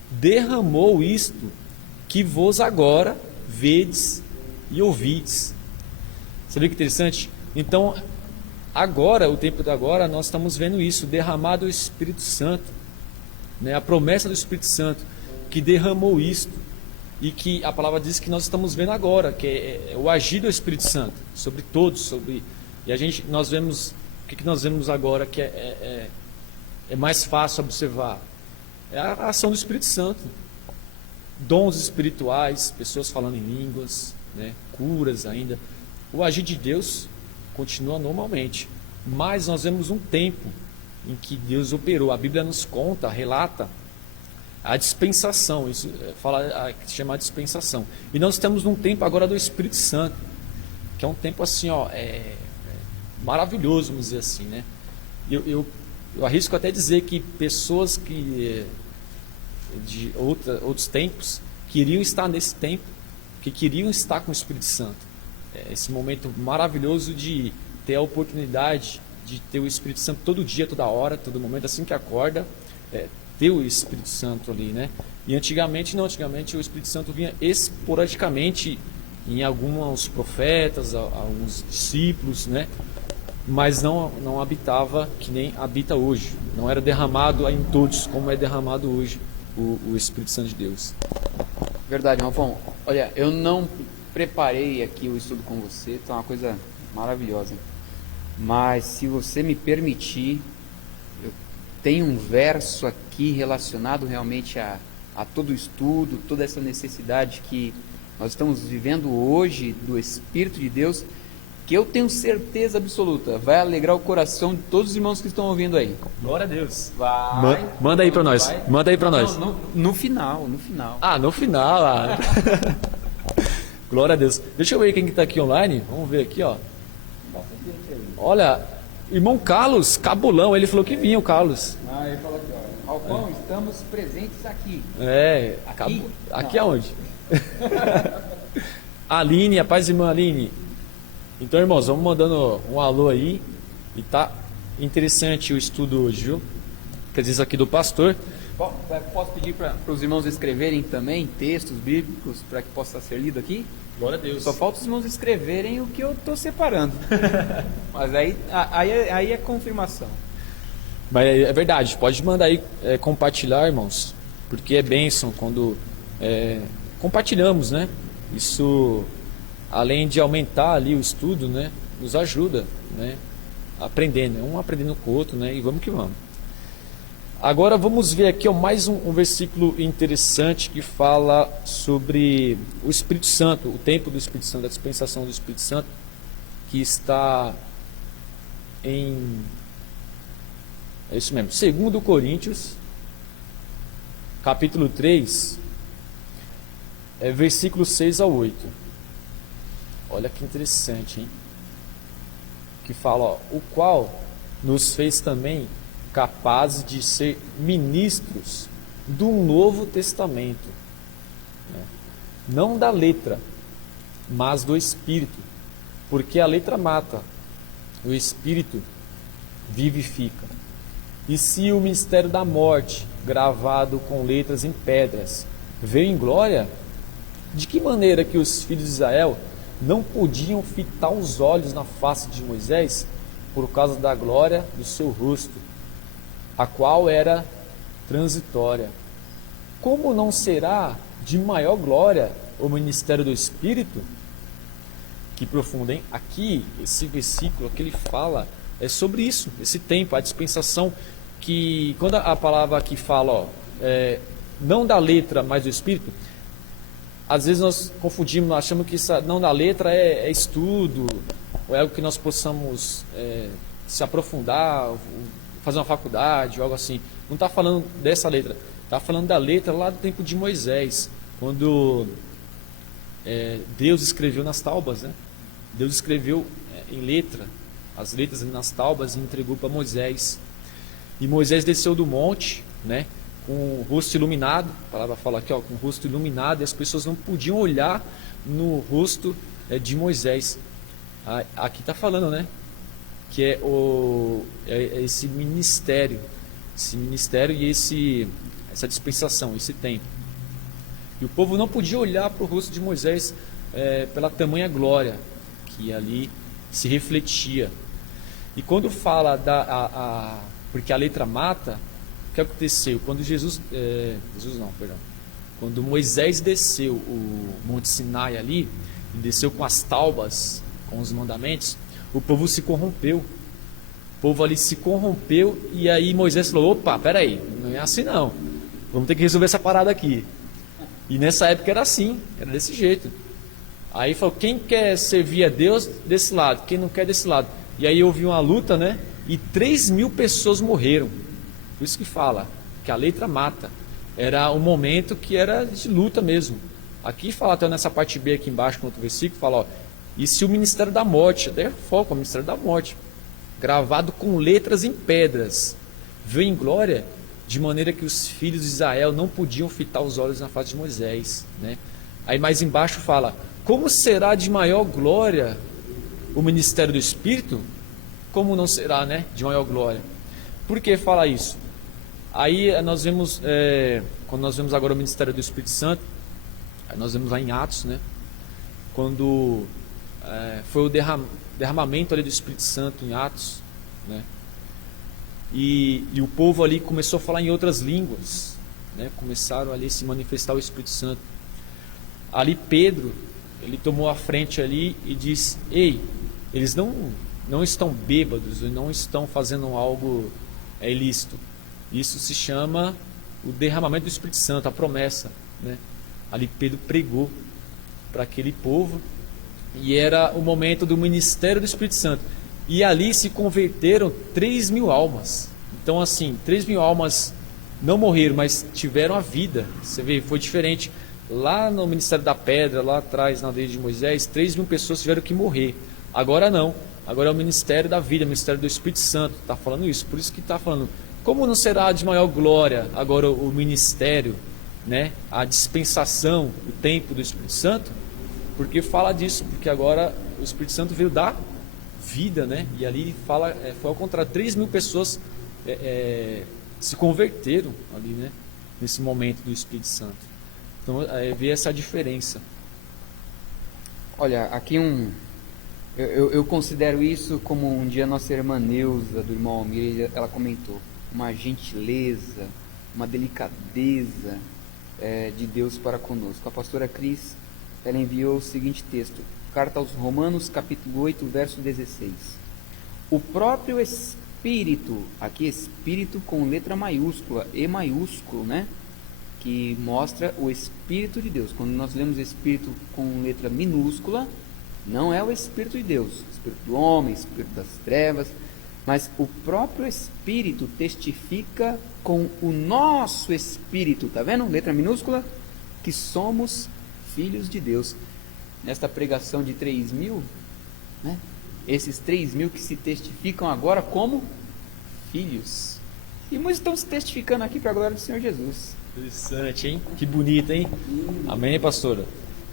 derramou isto que vos agora vedes e ouvides. Você vê que interessante? Então, agora, o tempo de agora, nós estamos vendo isso, derramado o Espírito Santo, né? A promessa do Espírito Santo, que derramou isto, e que a palavra diz que nós estamos vendo agora, que é o agir do Espírito Santo sobre todos, e nós vemos, o que nós vemos agora que é mais fácil observar? É a ação do Espírito Santo, dons espirituais, pessoas falando em línguas, né? Curas ainda, o agir de Deus continua normalmente, mas nós vemos um tempo em que Deus operou. A Bíblia nos conta, relata a dispensação, isso fala que se chama dispensação. E nós estamos num tempo agora do Espírito Santo, que é um tempo assim, maravilhoso, vamos dizer assim, né? Eu arrisco até dizer que pessoas que de outros tempos queriam estar nesse tempo, que queriam estar com o Espírito Santo. Esse momento maravilhoso de ter a oportunidade de ter o Espírito Santo todo dia, toda hora, todo momento, assim que acorda, ter o Espírito Santo ali, né? E antigamente não, antigamente o Espírito Santo vinha esporadicamente em alguns profetas, alguns discípulos, né? Mas não habitava que nem habita hoje. Não era derramado em todos como é derramado hoje o Espírito Santo de Deus. Verdade, Ralfão. Olha, eu não preparei aqui o estudo com você, tá uma coisa maravilhosa. Mas se você me permitir, eu tenho um verso aqui relacionado realmente a todo o estudo, toda essa necessidade que nós estamos vivendo hoje do Espírito de Deus, que eu tenho certeza absoluta, vai alegrar o coração de todos os irmãos que estão ouvindo aí. Glória a Deus. Vai. Manda aí para nós. Manda aí para nós. No final. Ah, no final. Glória a Deus. Deixa eu ver quem que está aqui online. Vamos ver aqui, ó. Olha, irmão Carlos Cabulão, ele falou que vinha o Carlos. Ele falou aqui, ó. Ralfão, estamos presentes aqui. Aqui aonde? Aline, a paz, irmã Aline. Então, irmãos, vamos mandando um alô aí. E tá interessante o estudo hoje, viu? Quer dizer, aqui do pastor. Posso pedir para os irmãos escreverem também textos bíblicos para que possa ser lido aqui? Glória a Deus. Só falta os irmãos escreverem o que eu estou separando. Mas aí é confirmação. Mas é verdade, pode mandar aí compartilhar, irmãos. Porque é bênção quando compartilhamos, né? Isso, além de aumentar ali o estudo, né, nos ajuda, né, aprendendo, um aprendendo com o outro, né, e vamos que vamos. Agora vamos ver aqui mais um versículo interessante que fala sobre o Espírito Santo, o tempo do Espírito Santo, a dispensação do Espírito Santo, que está em, é isso mesmo, 2 Coríntios, capítulo 3, versículos 6 a 8. Olha que interessante, hein? Que fala, o qual nos fez também capazes de ser ministros do Novo Testamento, né? Não da letra, mas do Espírito, porque a letra mata, o Espírito vivifica. E se o mistério da morte, gravado com letras em pedras, veio em glória, de que maneira que os filhos de Israel não podiam fitar os olhos na face de Moisés por causa da glória do seu rosto, a qual era transitória? Como não será de maior glória o ministério do Espírito? Que profundo, hein? Aqui, esse versículo que ele fala é sobre isso, esse tempo, a dispensação, que quando a palavra aqui fala, não da letra, mas do Espírito, às vezes nós confundimos, nós achamos que isso não da letra é estudo, ou é algo que nós possamos se aprofundar, fazer uma faculdade, ou algo assim. Não está falando dessa letra, está falando da letra lá do tempo de Moisés, quando Deus escreveu nas tábuas, né? Deus escreveu em letra, as letras nas tábuas e entregou para Moisés. E Moisés desceu do monte, né, com o rosto iluminado, a palavra fala aqui, com o rosto iluminado, e as pessoas não podiam olhar no rosto de Moisés. Aqui está falando, né, que é esse ministério e essa dispensação, esse tempo. E o povo não podia olhar para o rosto de Moisés pela tamanha glória que ali se refletia. E quando fala porque a letra mata, o que aconteceu? Quando quando Moisés desceu o Monte Sinai ali, e desceu com as tábuas, com os mandamentos, o povo se corrompeu. O povo ali se corrompeu, e aí Moisés falou, opa, peraí, não é assim não, vamos ter que resolver essa parada aqui. E nessa época era assim, era desse jeito. Aí falou, quem quer servir a Deus, desse lado, quem não quer, desse lado. E aí houve uma luta, né? E 3.000 pessoas morreram. Por isso que fala que a letra mata. Era um momento que era de luta mesmo. Aqui fala até nessa parte B aqui embaixo, no outro versículo, fala, ó, e se o ministério da morte, até foca o ministério da morte, gravado com letras em pedras, veio em glória, de maneira que os filhos de Israel não podiam fitar os olhos na face de Moisés, né? Aí mais embaixo fala, como será de maior glória o ministério do Espírito? Como não será, né, de maior glória? Por que fala isso? Aí nós vemos, quando nós vemos agora o ministério do Espírito Santo, aí nós vemos lá em Atos, né, quando foi o derramamento ali do Espírito Santo em Atos, né, e o povo ali começou a falar em outras línguas, né, começaram ali a se manifestar o Espírito Santo. Ali Pedro, ele tomou a frente ali e disse, ei, eles não estão bêbados, não estão fazendo algo ilícito. Isso se chama o derramamento do Espírito Santo, a promessa, né? Ali Pedro pregou para aquele povo e era o momento do ministério do Espírito Santo. E ali se converteram 3.000 almas. Então assim, 3.000 almas não morreram, mas tiveram a vida. Você vê, foi diferente. Lá no ministério da pedra, lá atrás na lei de Moisés, 3.000 pessoas tiveram que morrer. Agora não. Agora é o ministério da vida, o ministério do Espírito Santo. Está falando isso. Por isso que está falando, como não será de maior glória agora o ministério, né? A dispensação, o tempo do Espírito Santo? Porque fala disso, porque agora o Espírito Santo veio dar vida, né? E ali fala, foi ao contrário, 3.000 pessoas se converteram ali, né? Nesse momento do Espírito Santo. Então, vê essa diferença. Olha, aqui eu considero isso como um dia a nossa irmã Neuza, do irmão Almir, ela comentou, uma gentileza, uma delicadeza de Deus para conosco. A pastora Cris, ela enviou o seguinte texto, carta aos Romanos, capítulo 8, verso 16. O próprio Espírito, aqui Espírito com letra maiúscula, E maiúsculo, né? Que mostra o Espírito de Deus. Quando nós lemos Espírito com letra minúscula, não é o Espírito de Deus, Espírito do homem, Espírito das trevas, mas o próprio Espírito testifica com o nosso Espírito, tá vendo? Letra minúscula, que somos filhos de Deus. Nesta pregação de 3.000, né? Esses 3.000 que se testificam agora como filhos. E muitos estão se testificando aqui para a glória do Senhor Jesus. Interessante, hein? Que bonito, hein? Amém, pastora?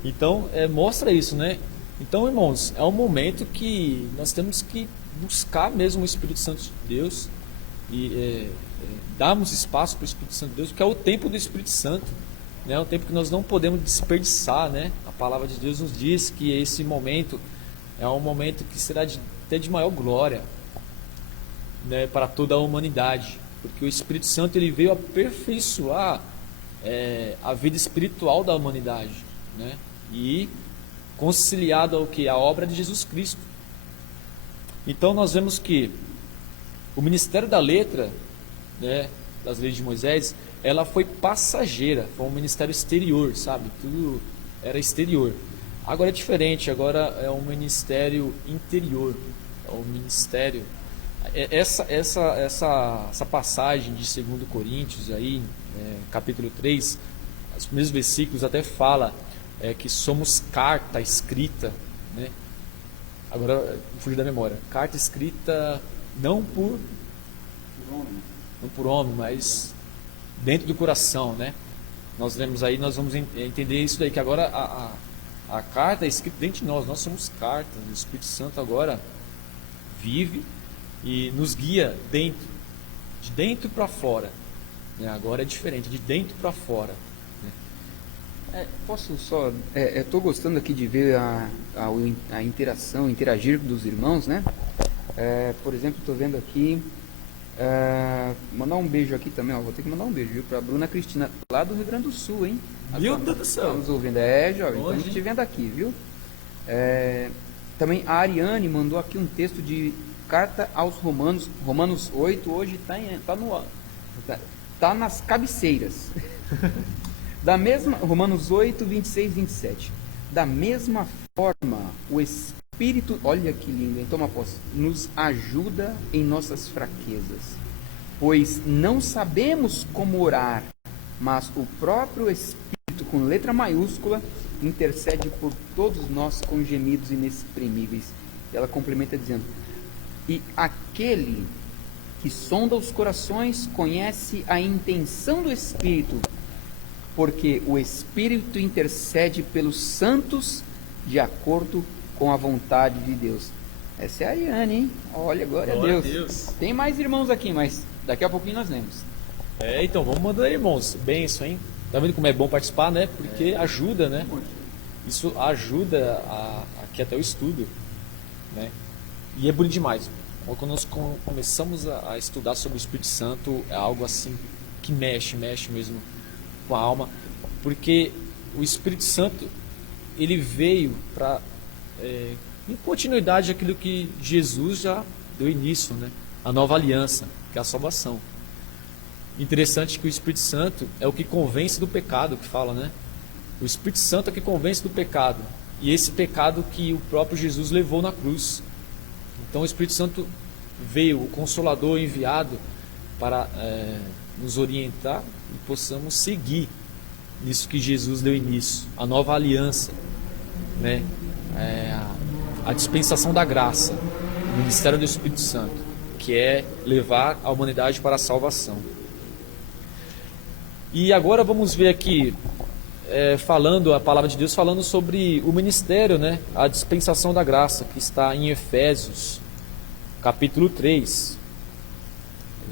Então, mostra isso, né? Então, irmãos, é um momento que nós temos que buscar mesmo o Espírito Santo de Deus e darmos espaço para o Espírito Santo de Deus, que é o tempo do Espírito Santo, né? É um tempo que nós não podemos desperdiçar, né? A palavra de Deus nos diz que esse momento é um momento que será até de maior glória, né, para toda a humanidade, porque o Espírito Santo ele veio aperfeiçoar a vida espiritual da humanidade, né? E conciliado ao que? A obra de Jesus Cristo. Então nós vemos que o ministério da letra, né, das leis de Moisés, ela foi passageira, foi um ministério exterior, sabe? Tudo era exterior. Agora é diferente, agora é um ministério interior, é um ministério. Essa passagem de 2 Coríntios aí, capítulo 3, os primeiros versículos até fala que somos carta escrita, né? Agora fugi da memória. Carta escrita não por homem, mas dentro do coração, né? Nós lemos aí, nós vamos entender isso daí, que agora a carta é escrita dentro de nós somos cartas, o Espírito Santo agora vive e nos guia de dentro para fora, né? Agora é diferente, de dentro para fora, né? Posso só, estou gostando aqui de ver a interação, interagir dos irmãos, né? Por exemplo, estou vendo aqui, mandar um beijo aqui também, vou ter que mandar um beijo, viu, para Bruna Cristina, lá do Rio Grande do Sul, hein? Meu Deus do céu! Estamos ouvindo, jovem, estamos te vendo aqui, viu? Também a Ariane mandou aqui um texto de carta aos Romanos, Romanos 8, hoje tá nas cabeceiras. Romanos 8, 26 e 27. Da mesma forma, o Espírito, olha que lindo, hein? Toma posse, nos ajuda em nossas fraquezas, pois não sabemos como orar mas o próprio Espírito, com letra maiúscula, intercede por todos nós com gemidos inexprimíveis. Ela complementa dizendo: e aquele que sonda os corações conhece a intenção do Espírito, porque o Espírito intercede pelos santos de acordo com a vontade de Deus. Essa é a Ariane, hein? Olha, glória a Deus. Tem mais irmãos aqui, mas daqui a pouquinho nós lemos. Então, vamos mandar, irmãos. Benção, hein? Tá vendo como é bom participar, né? Porque ajuda, né? Isso ajuda aqui até o estudo, né? E é bonito demais. Quando nós começamos a estudar sobre o Espírito Santo, é algo assim que mexe mesmo com a alma, porque o Espírito Santo, ele veio para, em continuidade daquilo que Jesus já deu início, né? A nova aliança, que é a salvação. Interessante que o Espírito Santo é o que convence do pecado, que fala, né? O Espírito Santo é o que convence do pecado, e esse pecado que o próprio Jesus levou na cruz. Então o Espírito Santo veio, o Consolador enviado para nos orientar e possamos seguir nisso que Jesus deu início, a nova aliança, né? A dispensação da graça, o ministério do Espírito Santo, que é levar a humanidade para a salvação. E agora vamos ver aqui, falando a palavra de Deus, falando sobre o ministério, né? A dispensação da graça, que está em Efésios, capítulo 3.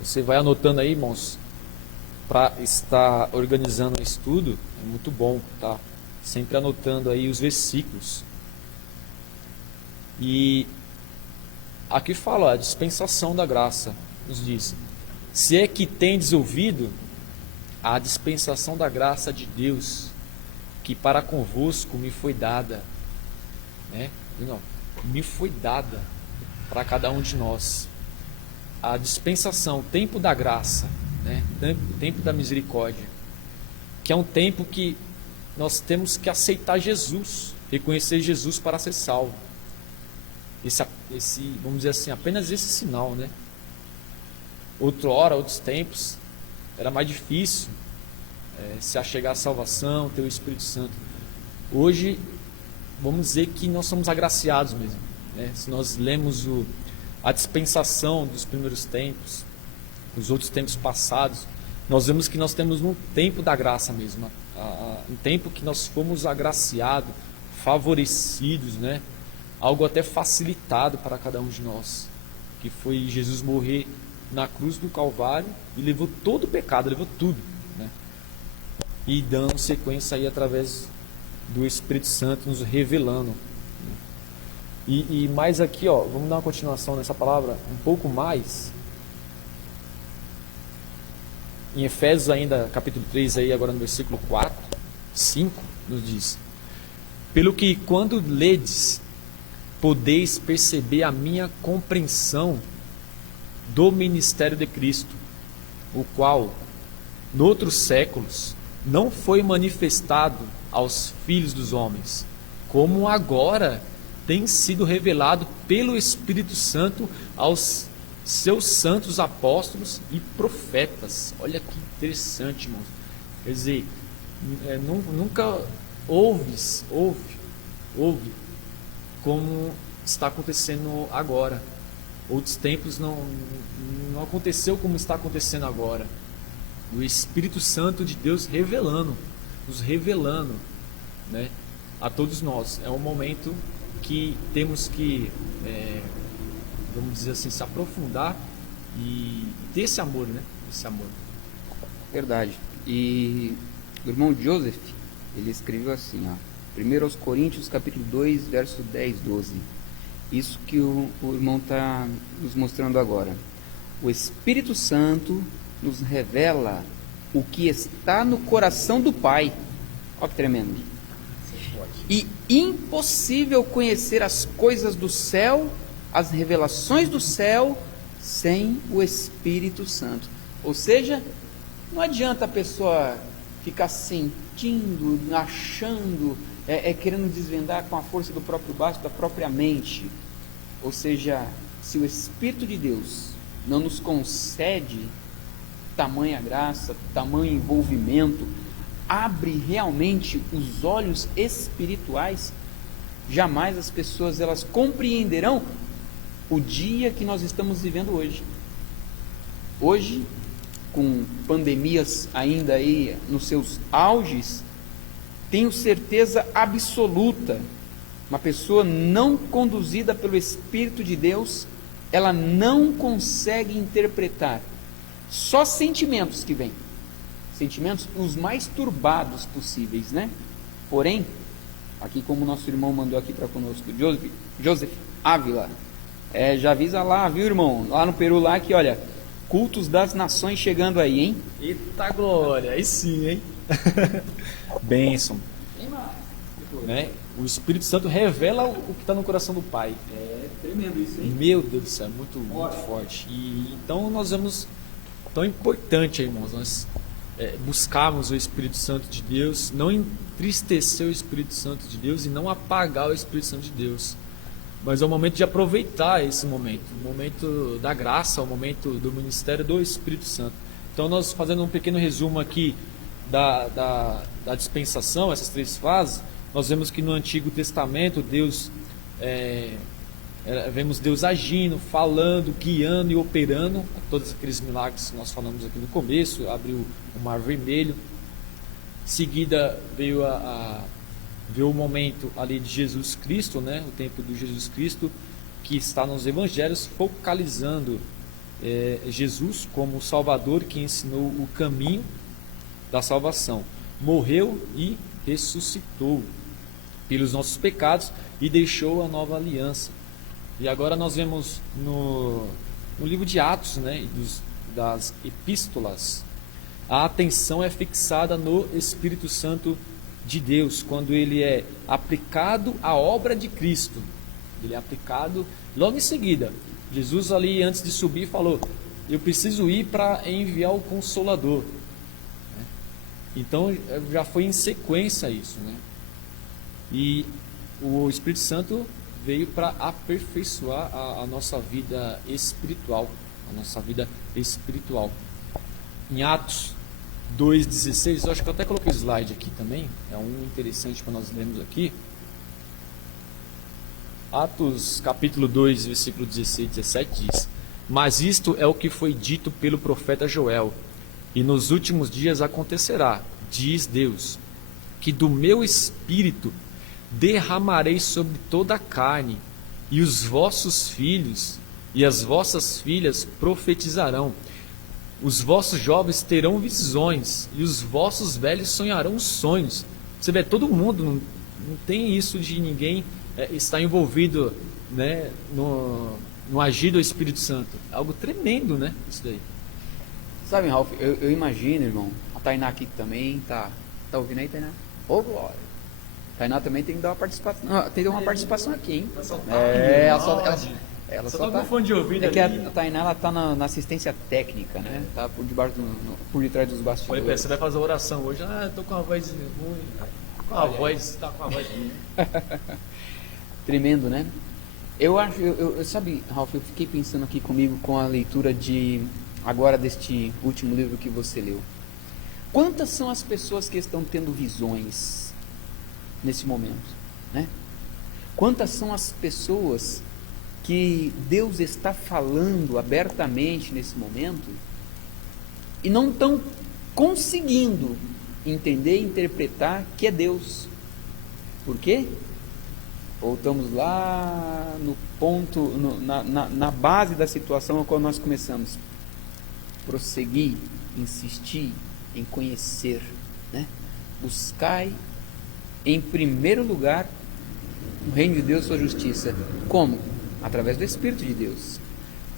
Você vai anotando aí, irmãos, para estar organizando o estudo, é muito bom, tá? Sempre anotando aí os versículos. E aqui fala, a dispensação da graça, nos diz: se é que tendes ouvido a dispensação da graça de Deus, que para convosco me foi dada, né? Não, me foi dada para cada um de nós. A dispensação, o tempo da graça, né? O tempo da misericórdia, que é um tempo que nós temos que aceitar Jesus, reconhecer Jesus para ser salvo. Esse, vamos dizer assim, apenas esse sinal, né? Outros tempos, era mais difícil se achegar à salvação, ter o Espírito Santo. Hoje, vamos dizer que nós somos agraciados mesmo, né? Se nós lemos a dispensação dos primeiros tempos, os outros tempos passados, nós vemos que nós temos um tempo da graça mesmo, um tempo que nós fomos agraciados, favorecidos, né? Algo até facilitado para cada um de nós, que foi Jesus morrer na cruz do Calvário e levou todo o pecado, levou tudo, né? E dando sequência aí através do Espírito Santo nos revelando, né? E mais aqui, ó, vamos dar uma continuação nessa palavra um pouco mais. Em Efésios ainda, capítulo 3, aí, agora no versículo 4, 5, nos diz: pelo que quando ledes, podeis perceber a minha compreensão do ministério de Cristo, o qual, noutros séculos, não foi manifestado aos filhos dos homens, como agora tem sido revelado pelo Espírito Santo aos seus santos apóstolos e profetas. Olha que interessante, irmãos. Quer dizer, nunca houve como está acontecendo agora. Outros tempos não aconteceu como está acontecendo agora. O Espírito Santo de Deus nos revelando, né, a todos nós. É um momento que temos que, vamos dizer assim, se aprofundar e ter esse amor, né? Esse amor. Verdade. E o irmão Joseph, ele escreveu assim, ó, 1 aos Coríntios, capítulo 2, verso 10, 12. Isso que o irmão está nos mostrando agora. O Espírito Santo nos revela o que está no coração do Pai. Olha que tremendo. E impossível conhecer as coisas do céu, as revelações do céu, sem o Espírito Santo. Ou seja, não adianta a pessoa ficar sentindo, achando, querendo desvendar com a força do próprio braço, da própria mente. Ou seja, se o Espírito de Deus não nos concede tamanha graça, tamanho envolvimento, abre realmente os olhos espirituais, jamais as pessoas elas compreenderão o dia que nós estamos vivendo hoje. Hoje, com pandemias ainda aí nos seus auges, tenho certeza absoluta, uma pessoa não conduzida pelo Espírito de Deus, ela não consegue interpretar só sentimentos que vêm, sentimentos os mais turbados possíveis, né? Porém, aqui como nosso irmão mandou aqui para conosco, Joseph Ávila, já avisa lá, viu, irmão? Lá no Peru, lá que, olha, cultos das nações chegando aí, hein? Eita glória, aí sim, hein? Bênção. Né? O Espírito Santo revela o que está no coração do Pai. É tremendo isso, hein? Meu Deus do céu, muito forte. E então nós vemos, tão importante, irmãos, nós buscarmos o Espírito Santo de Deus, não entristecer o Espírito Santo de Deus e não apagar o Espírito Santo de Deus. Mas é o momento de aproveitar esse momento, o momento da graça, o momento do ministério do Espírito Santo. Então nós fazendo um pequeno resumo aqui da dispensação, essas 3 fases, nós vemos que no Antigo Testamento vemos Deus agindo, falando, guiando e operando todos aqueles milagres que nós falamos aqui no começo. Abriu o Mar Vermelho. Em seguida veio o momento ali de Jesus Cristo, né? O tempo do Jesus Cristo, que está nos Evangelhos, focalizando Jesus como o Salvador que ensinou o caminho da salvação. Morreu e ressuscitou pelos nossos pecados e deixou a nova aliança. E agora nós vemos no livro de Atos, né, das epístolas, a atenção é fixada no Espírito Santo de Deus, quando ele é aplicado à obra de Cristo. Ele é aplicado logo em seguida. Jesus ali antes de subir falou: eu preciso ir para enviar o Consolador. Então já foi em sequência isso, né? E o Espírito Santo veio para aperfeiçoar a nossa vida espiritual, Em Atos 2,16, eu acho que eu até coloquei o slide aqui também, é um interessante para nós lermos aqui. Atos capítulo 2, versículo 16 e 17 diz: mas isto é o que foi dito pelo profeta Joel, e nos últimos dias acontecerá, diz Deus, que do meu espírito derramarei sobre toda a carne, e os vossos filhos e as vossas filhas profetizarão, os vossos jovens terão visões, e os vossos velhos sonharão sonhos. Você vê, todo mundo, não tem isso de ninguém estar envolvido, né, no agir do Espírito Santo. Algo tremendo, né? Isso daí. Sabe, Ralf, eu imagino, irmão, a Tainá aqui também tá ouvindo aí, Tainá? Ô, glória! A Tainá também tem que dar uma participação. Não, tem que dar uma participação aqui, hein? Ela só tá com fone de ouvido. É que a Tainá, ela tá na assistência técnica, né? Tá por detrás dos bastidores. Você vai fazer oração hoje. Tô com a voz ruim. Tá com a voz ruim. Tremendo, né? Eu acho, sabe, Ralf, eu fiquei pensando aqui comigo com a leitura agora deste último livro que você leu. Quantas são as pessoas que estão tendo visões nesse momento, né? Quantas são as pessoas que Deus está falando abertamente nesse momento e não estão conseguindo entender e interpretar que é Deus? Por quê? Voltamos lá no ponto, na base da situação a qual nós começamos. Prosseguir, insistir em conhecer, né? Buscai em primeiro lugar o reino de Deus e sua justiça. Como? Através do Espírito de Deus.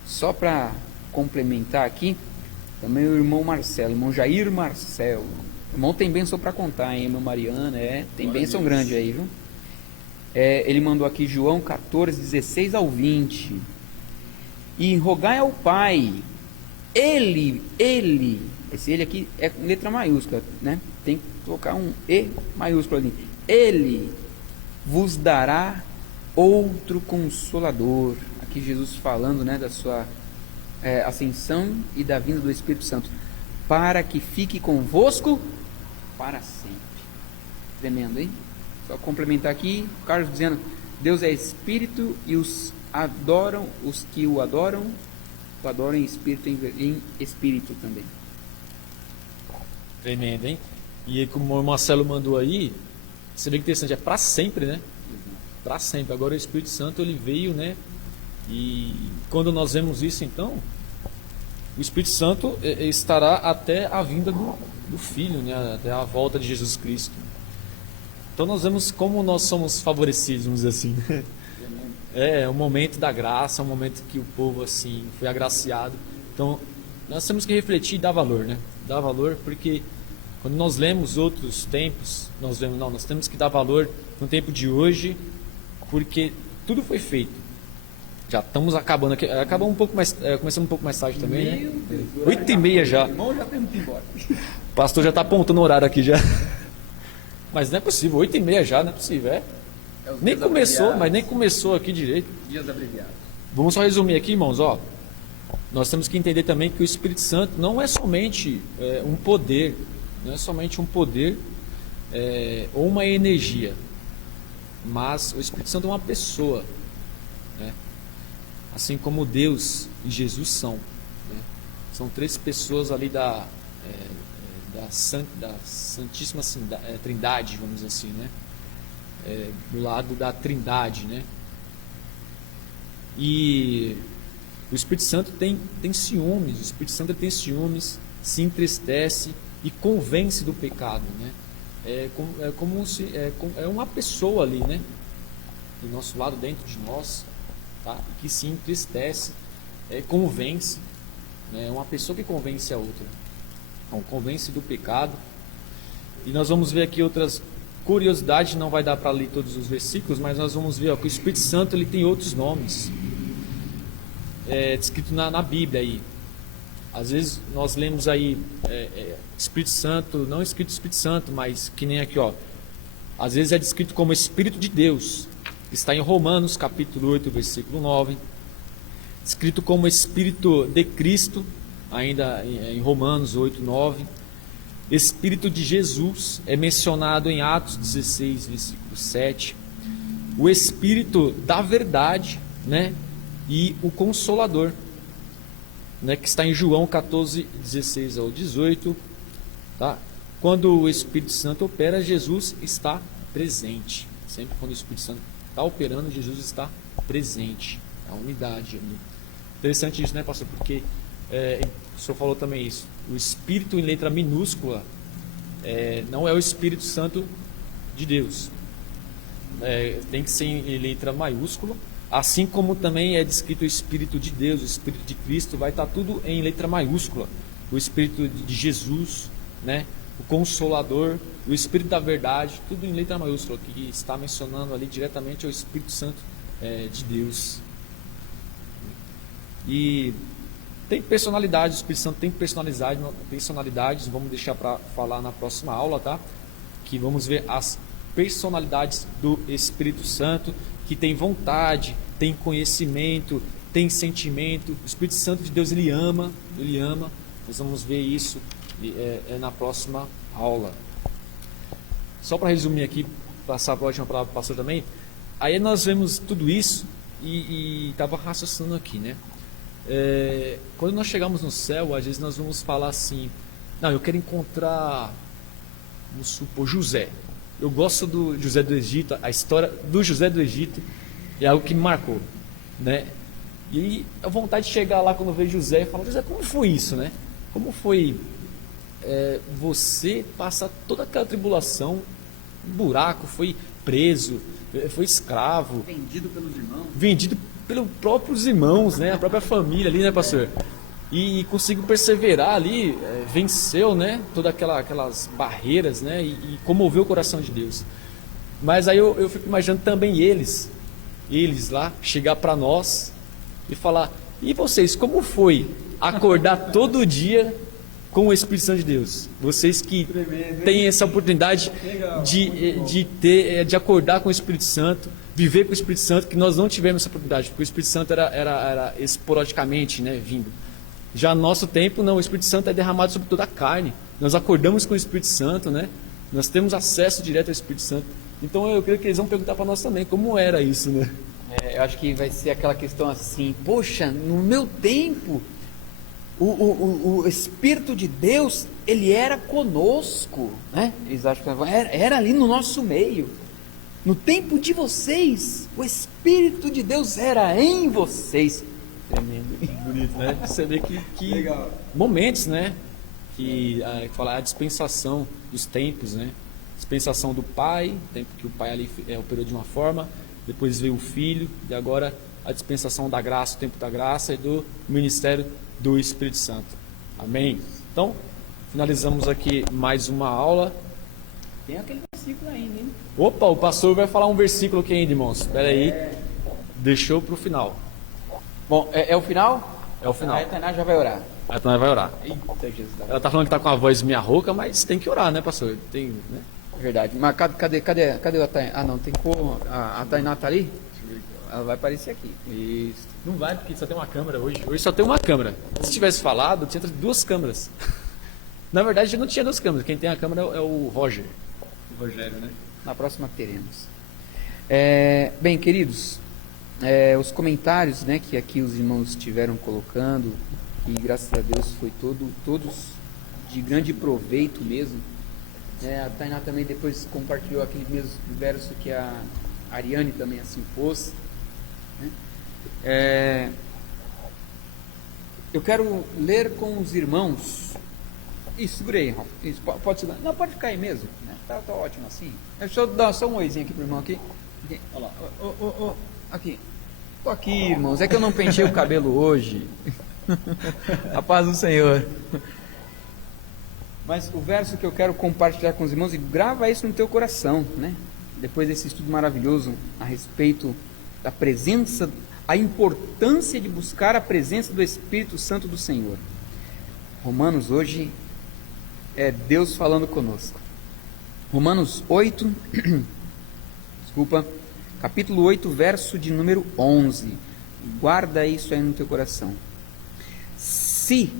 Só para complementar aqui, também o irmão Marcelo, irmão Jair Marcelo. O irmão tem bênção para contar, hein? Irmão Mariana, tem bênção grande aí, viu? Ele mandou aqui João 14, 16 ao 20. E rogai ao Pai, esse ele aqui é com letra maiúscula, né? Tem que colocar um E maiúsculo ali. Ele vos dará outro Consolador. Aqui Jesus falando, né, da sua ascensão e da vinda do Espírito Santo. para que fique convosco para sempre. Tremendo, hein? Só complementar aqui, Carlos dizendo, Deus é Espírito e os que o adoram em Espírito e em Espírito também. Tremendo, hein? E aí, como o Marcelo mandou aí, você vê que interessante, é para sempre, né? Para sempre. Agora o Espírito Santo, ele veio, né? E quando nós vemos isso, então, o Espírito Santo estará até a vinda do Filho, né? Até a volta de Jesus Cristo. Então nós vemos como nós somos favorecidos, vamos dizer assim, né? É o momento da graça, é o momento que o povo assim foi agraciado. Então nós temos que refletir e dar valor, né? Dar valor, porque quando nós lemos outros tempos, nós vemos, não, nós temos que dar valor no tempo de hoje, porque tudo foi feito. Já estamos acabando aqui, acabamos um pouco mais, começamos um pouco mais tarde também, né? 8h30 já. Irmão, já temos que ir embora. O pastor já está apontando o horário aqui já. Mas não é possível, 8h30 já, não é possível, é? Nem começou, mas nem começou aqui direito. Dias abreviados. Vamos só resumir aqui, irmãos, ó. Nós temos que entender também que o Espírito Santo não é somente um poder, não é somente um poder ou uma energia, mas o Espírito Santo é uma pessoa, né? Assim como Deus e Jesus são, né? São três pessoas ali da Santíssima Trindade, vamos dizer assim, né? Do lado da Trindade, né? E o Espírito Santo tem ciúmes, o Espírito Santo tem ciúmes, se entristece e convence do pecado, né? É uma pessoa ali, né? Do nosso lado, dentro de nós, tá? Que se entristece, convence, né? É uma pessoa que convence a outra, então, convence do pecado. E nós vamos ver aqui outras curiosidades, não vai dar para ler todos os versículos, mas nós vamos ver que o Espírito Santo ele tem outros nomes, descrito na Bíblia aí. Às vezes nós lemos aí Espírito Santo, não escrito Espírito Santo, mas que nem aqui, ó. Às vezes é descrito como Espírito de Deus, está em Romanos capítulo 8, versículo 9. Escrito como Espírito de Cristo, ainda em Romanos 8, 9. Espírito de Jesus é mencionado em Atos 16, versículo 7. O Espírito da verdade, né? E o Consolador, né? Que está em João 14, 16 ao 18. Tá? Quando o Espírito Santo opera, Jesus está presente. Sempre quando o Espírito Santo está operando, Jesus está presente. A unidade. Interessante isso, né, pastor? Porque o senhor falou também isso. O Espírito em letra minúscula não é o Espírito Santo de Deus. Tem que ser em letra maiúscula. Assim como também é descrito o Espírito de Deus, o Espírito de Cristo, vai estar tudo em letra maiúscula. O Espírito de Jesus, né? O Consolador, o Espírito da verdade, tudo em letra maiúscula, que está mencionando ali diretamente o Espírito Santo de Deus. E tem personalidades, o Espírito Santo tem personalidades, vamos deixar para falar na próxima aula, tá? Que vamos ver as personalidades do Espírito Santo, que tem vontade, tem conhecimento, tem sentimento. O Espírito Santo de Deus, ele ama. Nós vamos ver isso na próxima aula. Só para resumir aqui, passar a última palavra para o pastor também. Aí nós vemos tudo isso e estava raciocinando aqui, né? Quando nós chegamos no céu, às vezes nós vamos falar assim: não, eu quero encontrar, vamos supor, José. Eu gosto do José do Egito, a história do José do Egito é algo que me marcou, né? E aí, a vontade de chegar lá quando eu vejo José e falar: José, como foi isso, né? Como foi você passar toda aquela tribulação, um buraco, foi preso, foi escravo, vendido pelos irmãos, vendido pelos próprios irmãos, né? A própria família ali, né, pastor? E conseguiu perseverar ali, venceu, né? Todas aquelas barreiras, né? E comoveu o coração de Deus. Mas aí eu fico imaginando também eles lá, chegar para nós e falar: e vocês, como foi acordar todo dia com o Espírito Santo de Deus? Vocês que têm essa oportunidade de acordar com o Espírito Santo, viver com o Espírito Santo, que nós não tivemos essa oportunidade, porque o Espírito Santo era esporadicamente, né, vindo. Já no nosso tempo, não, o Espírito Santo é derramado sobre toda a carne. Nós acordamos com o Espírito Santo, né? Nós temos acesso direto ao Espírito Santo. Então eu creio que eles vão perguntar para nós também, como era isso, né? Eu acho que vai ser aquela questão assim, poxa, no meu tempo, o Espírito de Deus, ele era conosco, né? Eles acham que era ali no nosso meio. No tempo de vocês, o Espírito de Deus era em vocês. Tremendo. Bonito, né? Você vê que Legal. momentos, né? Que falar a dispensação dos tempos, né? Dispensação do Pai, tempo que o Pai ali operou de uma forma, depois veio o Filho, e agora a dispensação da graça, o tempo da graça e do ministério do Espírito Santo. Amém? Então, finalizamos aqui mais uma aula. Tem aquele versículo ainda, hein? Opa, o pastor vai falar um versículo aqui ainda, irmãos. Espera aí. Deixou para o final. Bom, é o final? É o final. A Tainá já vai orar. A Tainá vai orar. Eita, Jesus. Ela está falando que está com a voz meia rouca, mas tem que orar, né, pastor? Tem, né? Verdade. Mas cadê a Tainá? Ah, não, tem como. A Tainá tá ali? Ela vai aparecer aqui. Isso. Não vai, porque só tem uma câmera hoje. Hoje só tem uma câmera. Se tivesse falado, tinha duas câmeras. Na verdade, não tinha duas câmeras. Quem tem a câmera é o Roger. O Rogério, né? Na próxima teremos. Bem, queridos, os comentários, né, que aqui os irmãos estiveram colocando, e graças a Deus foi todos de grande proveito mesmo. A Tainá também depois compartilhou aquele mesmo verso que a Ariane também assim pôs. Né? Eu quero ler com os irmãos. Isso, segura aí, Ralf. Isso, pode segurar. Não, pode ficar aí mesmo. Né? Tá ótimo assim. Deixa eu dar só um oizinho aqui pro irmão aqui. Olha lá. Aqui. Tô aqui, irmãos. É que eu não pentei o cabelo hoje. A paz do Senhor. Mas o verso que eu quero compartilhar com os irmãos, e grava isso no teu coração, né? Depois desse estudo maravilhoso a respeito da presença, a importância de buscar a presença do Espírito Santo do Senhor. Romanos hoje é Deus falando conosco. Romanos 8, capítulo 8, verso de número 11. Guarda isso aí no teu coração. Se,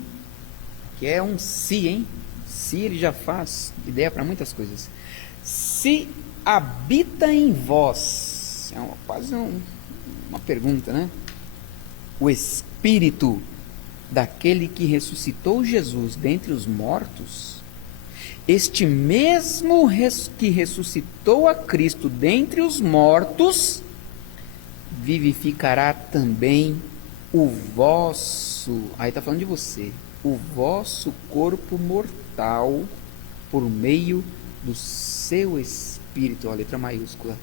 que é um se, hein? Se ele já faz ideia para muitas coisas. Se habita em vós, quase uma pergunta, né? O Espírito daquele que ressuscitou Jesus dentre os mortos, este mesmo que ressuscitou a Cristo dentre os mortos, vivificará também o vosso, aí está falando de você, o vosso corpo mortal, por meio do seu Espírito, a letra maiúscula,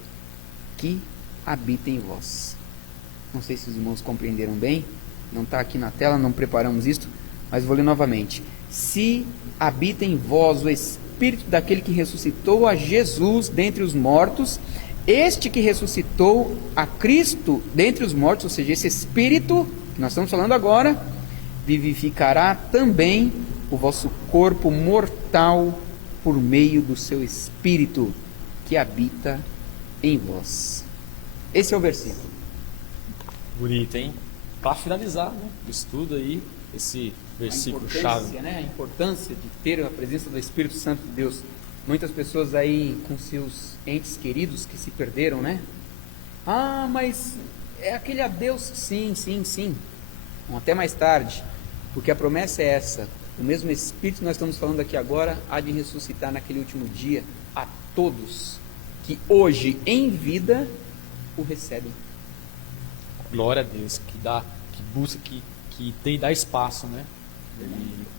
que habita em vós. Não sei se os irmãos compreenderam bem, não está aqui na tela, não preparamos isto, mas vou ler novamente. Se habita em vós o Espírito daquele que ressuscitou a Jesus dentre os mortos, este que ressuscitou a Cristo dentre os mortos, ou seja, esse Espírito que nós estamos falando agora, vivificará também o vosso corpo mortal por meio do seu Espírito que habita em vós. Esse é o versículo. Bonito, hein? Para finalizar, né, o estudo aí, esse versículo chave. Né? A importância de ter a presença do Espírito Santo de Deus. Muitas pessoas aí com seus entes queridos que se perderam, né? Ah, mas é aquele adeus. Sim. Bom, até mais tarde, porque a promessa é essa. O mesmo Espírito que nós estamos falando aqui agora há de ressuscitar naquele último dia a todos que hoje em vida o recebem. Glória a Deus, que dá, que busca, que dá espaço, né?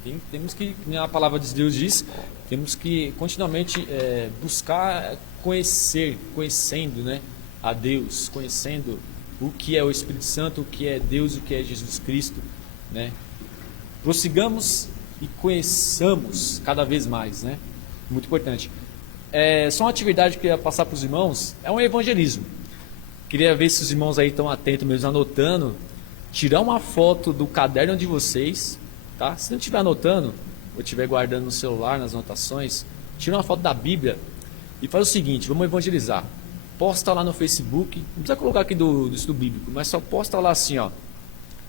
E temos que, como a palavra de Deus diz, temos que continuamente buscar conhecendo, né, a Deus, conhecendo o que é o Espírito Santo, o que é Deus, o que é Jesus Cristo, né? Prossigamos e conheçamos cada vez mais, né? Muito importante. Só uma atividade que eu queria passar para os irmãos, é um evangelismo. Queria ver se os irmãos aí estão atentos mesmo, anotando, tirar uma foto do caderno de vocês, tá? Se não estiver anotando, ou estiver guardando no celular, nas anotações, tira uma foto da Bíblia e faz o seguinte, vamos evangelizar. Posta lá no Facebook, não precisa colocar aqui do estudo bíblico, mas só posta lá assim, ó.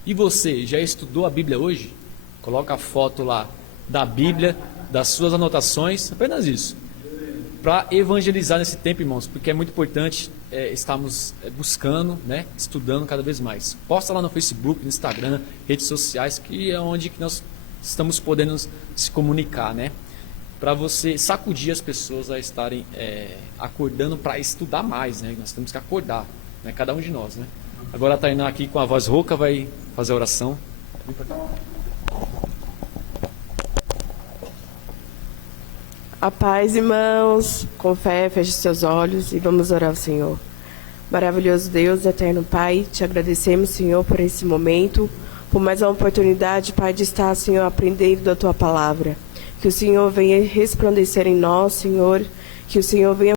E você, já estudou a Bíblia hoje? Coloca a foto lá da Bíblia, das suas anotações, apenas isso. Para evangelizar nesse tempo, irmãos, porque é muito importante estarmos buscando, né, estudando cada vez mais. Posta lá no Facebook, no Instagram, redes sociais, que é onde que nós estamos podendo se comunicar, né? Para você sacudir as pessoas a estarem acordando para estudar mais, né? Nós temos que acordar, né? Cada um de nós, né? Agora a Tainá aqui com a voz rouca vai fazer a oração. Vem pra cá. A paz, irmãos, com fé, feche seus olhos e vamos orar ao Senhor. Maravilhoso Deus, eterno Pai, te agradecemos, Senhor, por esse momento, por mais uma oportunidade, Pai, de estar, Senhor, aprendendo da Tua palavra. Que o Senhor venha resplandecer em nós, Senhor, que o Senhor venha